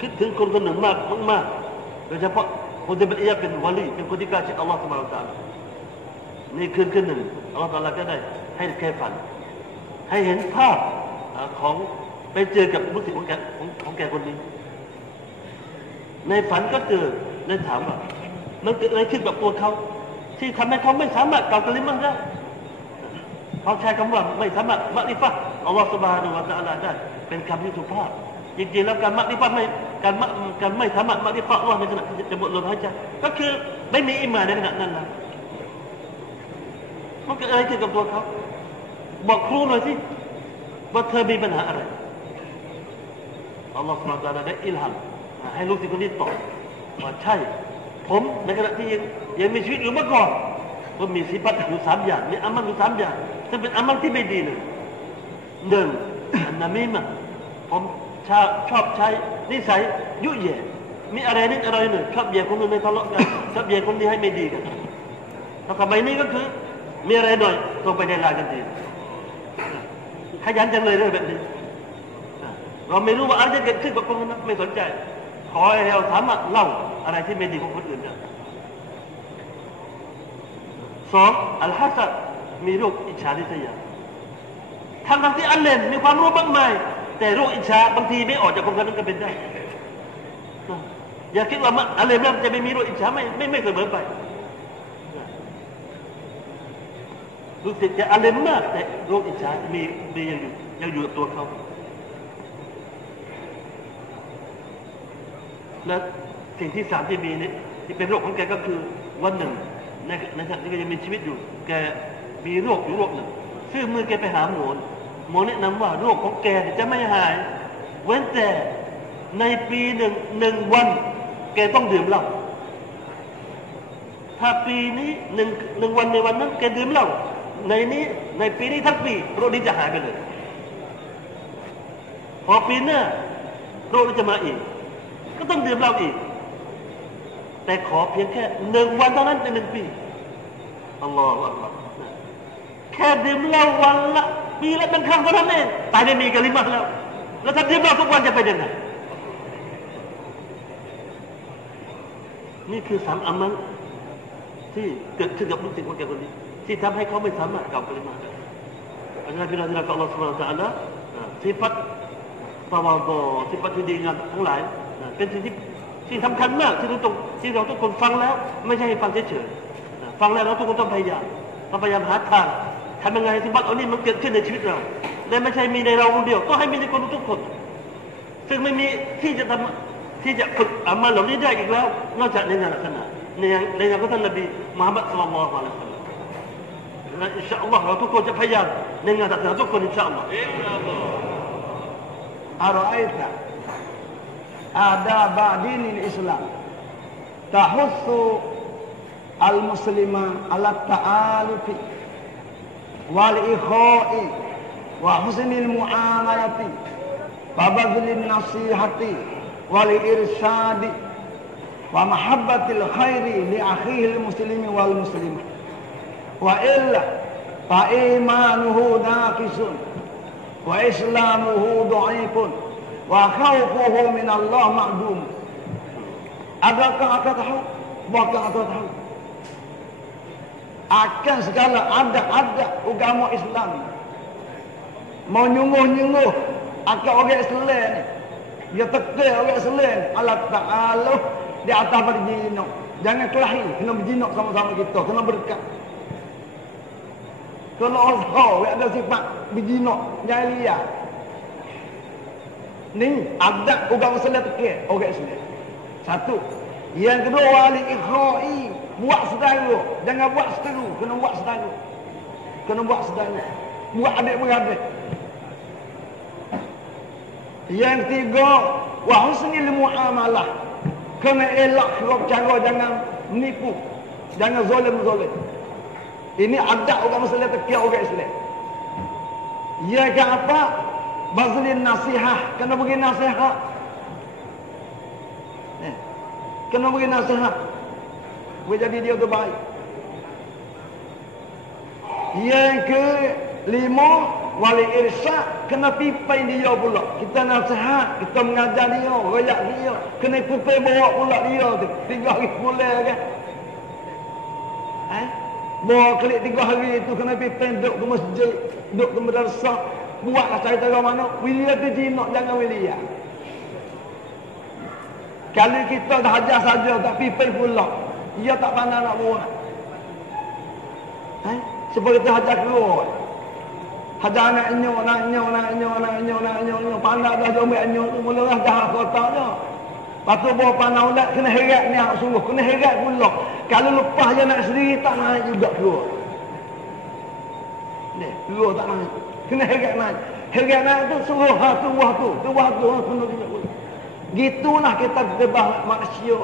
คิดถึงคนคนหนึ่งมากโดยเฉพาะคนที่เป็นอียะเป็นวะลีเป็นคนที่กล้าเชื่ออัลลอฮฺซุบฮานะฮูวะตะอาลานี่คืนหนึ่งอัลลอฮฺตะอาลาก็ได้ให้แกฝันให้เห็นภาพของไปเจอกับลูกศิษย์ของแกคนนี้ในฝันก็เจอเลยถามว่ามันเกิดอะไรขึ้นกับตัวเขาที่ทำให้เขาไม่สามารถกล่าวกะลิมะห์ได้เขาใช้คำว่าไม่สามารถมักริฟะห์อัลลอฮฺซุบฮานะฮูวะตะอาลาได้เป็นคำที่สุภาพจริงๆแล้วการมักริฟะห์การไม่สามารถมักริฟะห์อัลลอฮฺในขณะที่จะหมดลมหายใจก็คือไม่มีอีหม่านในขณะนั้นนะมันเกิดอะไรขึ้นกับตัวเขาบอกครูหน่อยสิว่าเธอมีปัญหาอะไรอัลลอฮฺซุบฮานะฮูวะตะอาลาได้อิลฮัมให้ลูกศิษย์คนนี้ตอบว่าใช่ผมในขณะที่ยังมีชีวิตอยู่เมื่อก่อนก็มีสิบัตอยู่3อย่างมีอามัลอยู่3อย่างซึ่งเป็นอามัลที่ไม่ดีเลยหนึ่งอันนามีมะผมชอบใช้นิสัยยุ่ยแย่มีอะไรนิดอะไรหนึ่งชอบแย่คนอื่นในทะเลาะกันชอบแย่คนที่ให้ไม่ดีกันถ้ากับใบนี้ก็คือมีอะไรหน่อยตรงไปในลายกันทีขยันจังเลยเรื่องแบบนี้เราไม่รู้ว่าอะไรจะเกิดขึ้นกับคนนั้นไม่สนใจขอให้เราสามารถเล่าอะไรที่ไม่ดีของคนอื่นได้2อัลฮัสซัดมีโรคอิจฉาริษยาทั้งที่อัลเลมมีความรู้มากมายแต่โรคอิจฉาบางทีไม่ออกจากคนนั้นก็เป็นได้อย่าคิดว่าอัลเลมแล้วจะไม่มีโรคอิจฉาไม่เสมอไปรู้สึกจะอัลเลมมากแต่โรคอิจฉามียังอยู่กับตัวเขาและสิ่งที่3ที่มีนี่ที่เป็นโรคของแกก็คือวันหนึ่งในขณะที่แกยังมีชีวิตอยู่แกมีโรคอยู่โรคหนึ่งซึ่งเมื่อแกไปหาหมอแนะนำว่าโรคของแกจะไม่หายเว้นแต่ในปีหนึ่งวันแกต้องดื่มเหล้าถ้าปีนี้หนึ่งวันในวันนั้นแกดื่มเหล้าในปีนี้ทั้งปีโรคนี้จะหายไปเลยพอปีหน้าโรคนี้จะมาอีกก็ต้องดื่มเหล้าอีกแต่ขอเพียงแค่1 วันเท่านั้นใน1 ปีอัลลอฮฺอักบัรแค่ดื่มเหล้าวันละปีละ1 ครั้งเท่านั้นเองตายไม่มีกะลิมะห์แล้วถ้าดื่มเหล้าทุกวันจะเป็นยังไง นี่คือ3อามัลที่เกิดขึ้นกับลูกศิษย์ของแกคนนี้ที่ทำให้เขาไม่สามารถกล่าวกลิมาได้อันนั้นเป็นอะไรของอัลลอฮฺ Subhanahu Wa Taala สิฟัตตะวาฎอสิฟัตที่ดีงามทั้งหลายเป็นสิ่งที่สำคัญมากที่เราทุกคนฟังแล้วไม่ใช่ฟังเฉยๆฟังแล้วเราทุกคนต้องพยายามหาทางทำยังไงสิฟัตเอานี่มันเกิดขึ้นในชีวิตเราและไม่ใช่มีในเราคนเดียวต้องให้มีในคนทุกคนซึ่งไม่มีที่จะฝึกอามัลเหล่านี้ได้อีกแล้วนอกจากในงานศาสนาในงานของท่านนบีมุฮัมมัดศ็อลลัลลอฮุอะลัยฮิวะซัลลัมและอินชาอัลลอฮ์เราทุกคนจะพยายามในงานศาสนาทุกคนอินชาอัลลอฮ์Ara'aita adab dinil Islam tahussu al-muslima ala ta'alufi wal ikha'i wa husnil mu'amalati wa badlin nasihati wal irsyadi wa mahabbatil khairi li akhihi al-muslimi wal muslimah wa illa fa imanuhu naqisun wa islamuhu dhaifun wa khawfuhu min Allah ma'dum. Adakah anda tahu? Bukankah anda tahu? Akan segala ada agama Islam mau nyungguh akan orang Islam ni, dia tekir orang Islam ni Allah Ta'ala di atas berjinok. Jangan kelahi, kena berjinok sama-sama kita, kena berdekat. Kalau orang ada sifat berjinok, jahiliyah. Ni ada agama Islam tekir orang Islam. Satu. Yang kedua wali ikhra'i, buat saudara. Jangan buat seteru, kena buat saudara. Kena buat saudara. Buat adik-beradik. Yang ketiga, wa husnil muamalah. Kena elak kerap cara, jangan menipu. Jangan zalim. Ini ada orang Islam tekir orang Islam. Yang keempat, bazlin nasihah. Kena bagi nasihat. Kena bagi nasihat. Boleh jadi dia tu baik. Yang kelima, wali irsyad. Kena pipai dia pula. Kita nasihat, kita mengajar dia, rayak dia. Kena pipai bawa pula dia tu. 3 hari bulan kan. Bawa klik 3 hari itu kena pipai duduk ke masjid, duduk ke madrasah. Buatlah cara-cara mana. Wilayah tu jinak, jangan wilayah. Kalau kita dah hajar saja, tak pipai pula, dia tak pandai nak buat. Sebab kita hajar keluar. Hajar nak nyok, pandai dah jomel nyok tu, mula dah jahat kotaknya. Lepas tu bawa pandai ulat, kena herat ni sungguh, kena herat pula. Kalau lepas je nak sendiri, tak naik juga keluar. Ni, keluar tak naik. Kena herat naik. Herat naik tu, suruh tu, kena juga pula. Gitulah kita bebas manusia.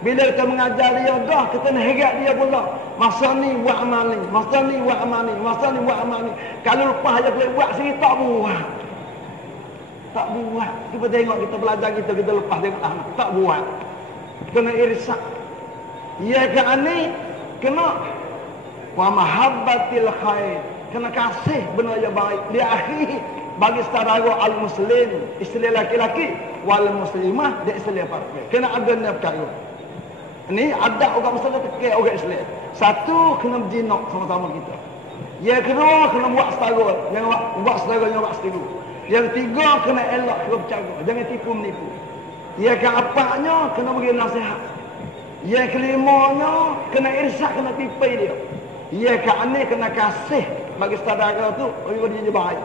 Bila kita mengajar dia dah, kita nak herat dia pula. Masa ni buat amal ni, masa ni buat amal ni. Kalau lepas aja boleh buat sendiri tak buat. Tak buat. Kita tengok kita belajar kita lepas tengok anak, tak buat. Kena irsyad. Ya kan ni kena wa mahabbatil khair. Kena kasih benda yang baik. Dia akhir bagi saudara al-muslim, isteri laki-laki, wal muslimah, dia isteri perempuan. Kena ada ni perkara. Ini ada orang Muslim tekir orang Islam. Satu, kena berjinak sama-sama kita. Yang kedua, kena buat setara. Jangan buat setara, jangan buat setara. Yang ketiga, kena elak, kena bercara. Jangan tipu menipu. Yang keempatnya, kena bagi nasihat. Yang kelimanya, kena irsyad, kena pipai dia. Yang keenam, kena kasih bagi saudara tu, orang dia baik.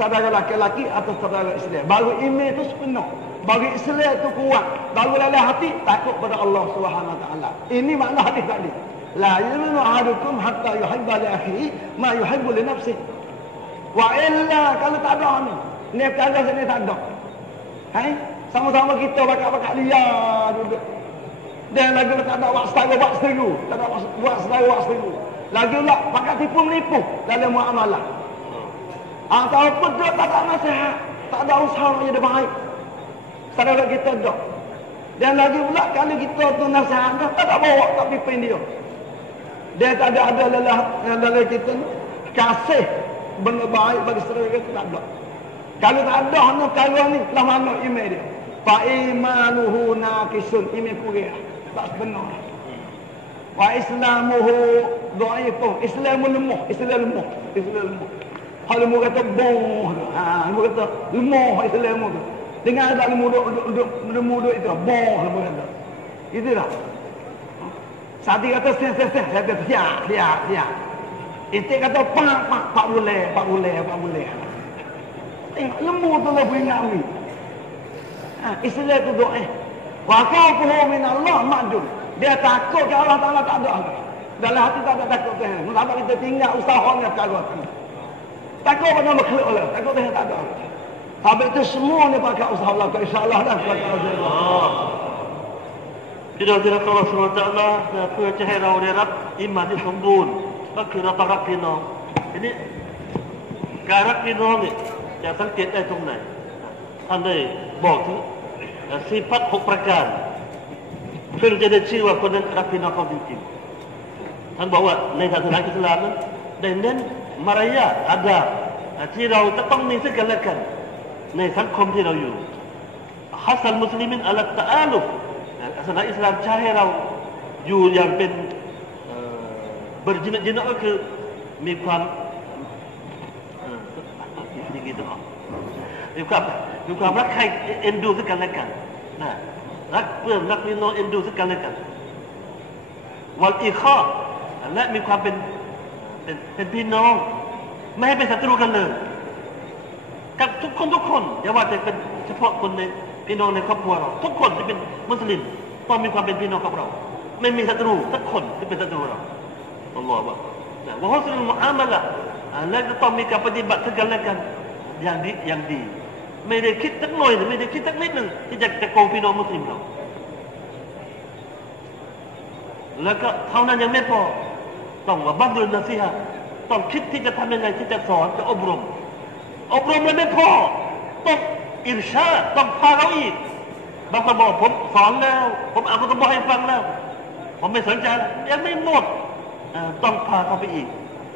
Saudara laki-laki atau saudara Islam. Baru iman itu sepenuh. Bagi Islam itu kuat. Baru dalam hati takut pada Allah Subhanahu Wa Taala. Ini makna hadis tadi. La yu'minu ahadukum hatta yuhibba li akhihi ma yuhibbu li nafsihi. Wa illa kalau tak ada ni perkara sini tak ada. Sama-sama kita bakal dia duduk. Dan lagi tak ada buat setara. Tak ada buat setara. Lagi pula pakai tipu menipu dalam muamalah. Ataupun dia tak ada nasihat, tak ada usaha yang dia baik. Saudara kita dah. Dan lagi pula kalau kita tu nasihat dah, tak ada bawa tak pimpin dia. Dia tak ada lelah dalam kita ni. Kasih benda baik bagi saudara kita tak ada. Kalau tak ada kalau ni lah mana iman dia. Fa imanuhu naqisun, iman kurang. Tak sebenar. Wa islamuhu dhaifun. Islam lemah. Kalau mu kata boh, mu kata lemah Islam tu. Dengan ada lemah duduk itu boh mu kata. Itulah. Sadi kata sen, saya kata siap. Itu kata pak boleh. Tengok lemah tu lah boleh ngawi. Islam tu doa. Wa khawfuhu min Allah ma'dum. Dia takut ke Allah Taala tak ada. Dalam hati tak ada takut Tuhan. Mengapa kita tinggal usahanya perkara tu? Takut pada makhluk Allah. Takut Tuhan tak ada. Habis itu semua ni pakai usaha Allah. InsyaAllah dah. Tidak Allah SWT เพื่อจะให้เราได้รับอิมานที่สมบูรณ์ก็คือเราต้องรักพี่น้องทีนี้การรักพี่น้องเนี่ยจะสังเกตได้ตรงไหนท่านได้บอกถึงสิฟัต6ประการเพื่อจะได้ชื่อว่าคนนั้นรักพี่น้องเขาจริงๆท่านบอกว่าในศาสนาอิสลามนั้นได้เน้นมารยาทอาดาบที่เราจะต้องมีซึ่งกันและกันในสังคมที่เราอยู่ฮัสซัลมุสลิมินอัลตะอาลุฟศาสนาอิสลามใช้ให้เราอยู่อย่างเป็นberjinak-jinak ก็คือมีความมีความรักใครเอ็นดูซึ่งกันและกันนะรักเพื่อนรักพี่น้องเอ็นดูซึ่งกันและกันวัลอีคอและมีความเป็นพี่น้องไม่ให้เป็นศัตรูกันเลยกับทุกคนอย่าว่าแต่เป็นเฉพาะคนในพี่น้องในครอบครัวเราทุกคนที่เป็นมุสลิมต้องมีความเป็นพี่น้องกับเราไม่มีศัตรูสักคนที่เป็นศัตรูเราอัลลอฮฺว่าว่าฮุสนุลมุอามะละและก็ต้องมีการปฏิบัติซึ่งกันและกันอย่างดีไม่ได้คิดสักหน่อยไม่ได้คิดสักนิดหนึ่งที่จะโกงพี่น้องมุสลิมเราแล้วก็เท่านั้นยังไม่พอต้องว่าบัดดุลนะซีฮะต้องคิดที่จะทำยังไงที่จะสอนจะอบรมแล้วไม่พอต้องอิรชาดต้องพาเราอีกบางคนบอกผมสอนแล้วผมอ่านคุตบะห์ให้ฟังแล้วผมไม่สนใจยังไม่หมดต้องพาเขาไปอีก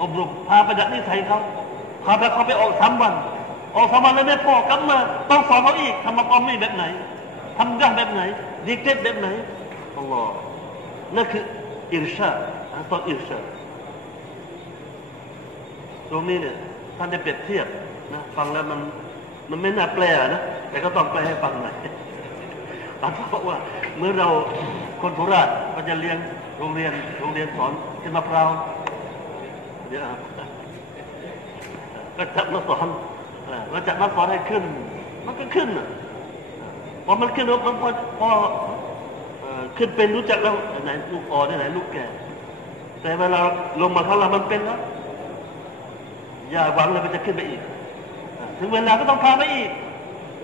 อบรมพาไปดัดนิสัยเขาพาไปเขาไปออก3 วันแล้วไม่พอกลับมาต้องสอนเขาอีกทำมักอมมี่แบบไหนทำยากแบบไหนดีเกตแบบไหนอัลลอฮ์นั่นคืออิรชาดต้องอิรชาดตรงนี้เนี่ยท่านได้เปรียบเทียบนะฟังแล้วมันไม่น่าแปลนะแต่ก็ต้องแปลให้ฟังหน่อยท่านบอกว่าเมื่อเราคนโคราชก็จะเลี้ยงโรงเรียนสอนกินมะพร้าวเดี๋ยวก็จับมาสอนแล้วจากมาสอนให้ขึ้นมันก็ขึ้นพอมันขึ้นมันพอขึ้นเป็นรู้จักแล้วไหนลูกอ่อนไหนลูกแก่แต่เวลาลงมาข้างล่างมันเป็นแล้วอย่าหวังเลยมันจะขึ้นไปอีกถึงเวลาก็ต้องพาไปอีก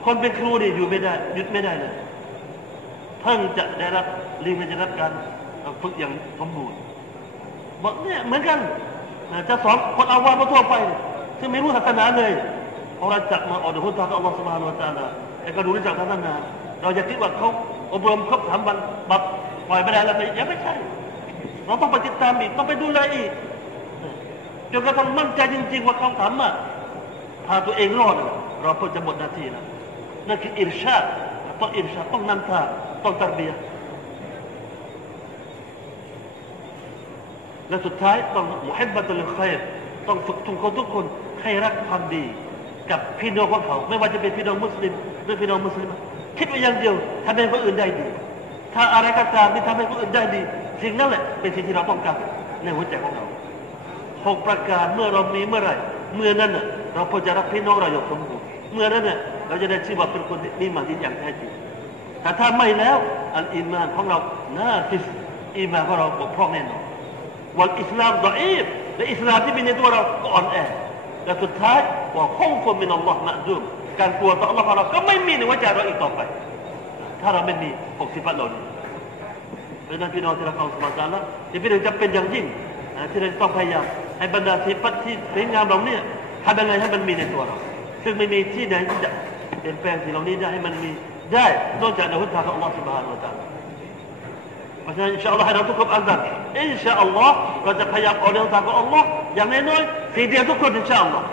คนเป็นครูนี่อยู่ไม่ได้หยุดไม่ได้เลยเพิ่งจะได้รับจะรับการฝึกอย่างสมบูรณ์บอกเนี่ยเหมือนกันจะสอนคนอาวาสทั่วไปซึ่งไม่รู้ศาสนาเลยพอเราจับมาออกจากพุทธะของอัลลอฮฺซุบฮานะฮูวะตะอาลาแต่ก็รู้จักศาสนาเราจะคิดว่าเขาอบรมครบ3 วันบับปล่อยไปได้แล้วยังไม่ใช่เราต้องไปติดตามอีกต้องไปดูแลอีกจนกระทั่งมั่นใจจริงๆว่าเขาทำพาตัวเองรอดเราเพิ่งจะหมดหน้าที่นะนั่นคืออิรชาดต้องนำทางต้องตัรบียะห์และสุดท้ายต้องมุฮิบบะตุลค็อยรต้องฝึกทุกคนให้รักความดีกับพี่น้องของเขาไม่ว่าจะเป็นพี่น้องมุสลิมหรือพี่น้องมุสลิมคิดไว้อย่างเดียวทำให้คนอื่นได้ดีถ้าอะไรก็ตามที่ทำให้คนอื่นได้ดีสิ่งนั้นแหละเป็นสิ่งที่เราต้องการในหัวใจของเรา6 ประการเมื่อเรามีเมื่อไหร่เมื่อนั้นเราพอจะรักพี่น้องเราอย่างสมบูรณ์เมื่อนั้นเราจะได้ชื่อว่าเป็นคนที่มีมาที่อย่างแท้จริงแต่ถ้าไม่แล้วอัลอีมานของเรานาฟิสอีมานของเราบกพร่องแน่นอนวัลอิสลามดออีฟและอิสลามที่มีในตัวเราก็อ่อนแอและสุดท้ายว่าคงคนมินอัลลอฮ์มะดูมการกลัวต่ออัลลอฮ์ของเราก็ไม่มีในหัวใจเราอีกต่อไปถ้าเราไม่มี6 สิฟัตเหล่านี้เพราะฉะนั้นพี่น้องที่รักอัลลอฮ์ซุบฮานะฮูวะตะอาลาที่พี่น้องจะเป็นอย่างยิ่งที่เราต้องพยายามให้บรรดาสิฟัตที่สวยงามเหล่านี้ทำยังไงให้มันมีในตัวเราซึ่งไม่มีที่ไหนที่จะเปลี่ยนแปลงสิ่งเหล่านี้ได้ให้มันมีได้นอกจากในหนทางของอัลลอฮ์ซุบฮานะฮูวะตะอาลาเพราะฉะนั้นอินชาอัลลอฮ์ให้เราทุกคนอัลลอฮ์อินชาอัลลอฮ์เราจะพยายามออกในหนทางของอัลลอฮ์อย่างน้อยๆ4 เดือนทุกคนอินชาอัลลอฮ์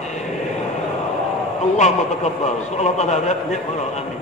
อัลลอฮ์มุตะกับบารอัลลอฮ์ตะอาลาเรียกของเราอามีน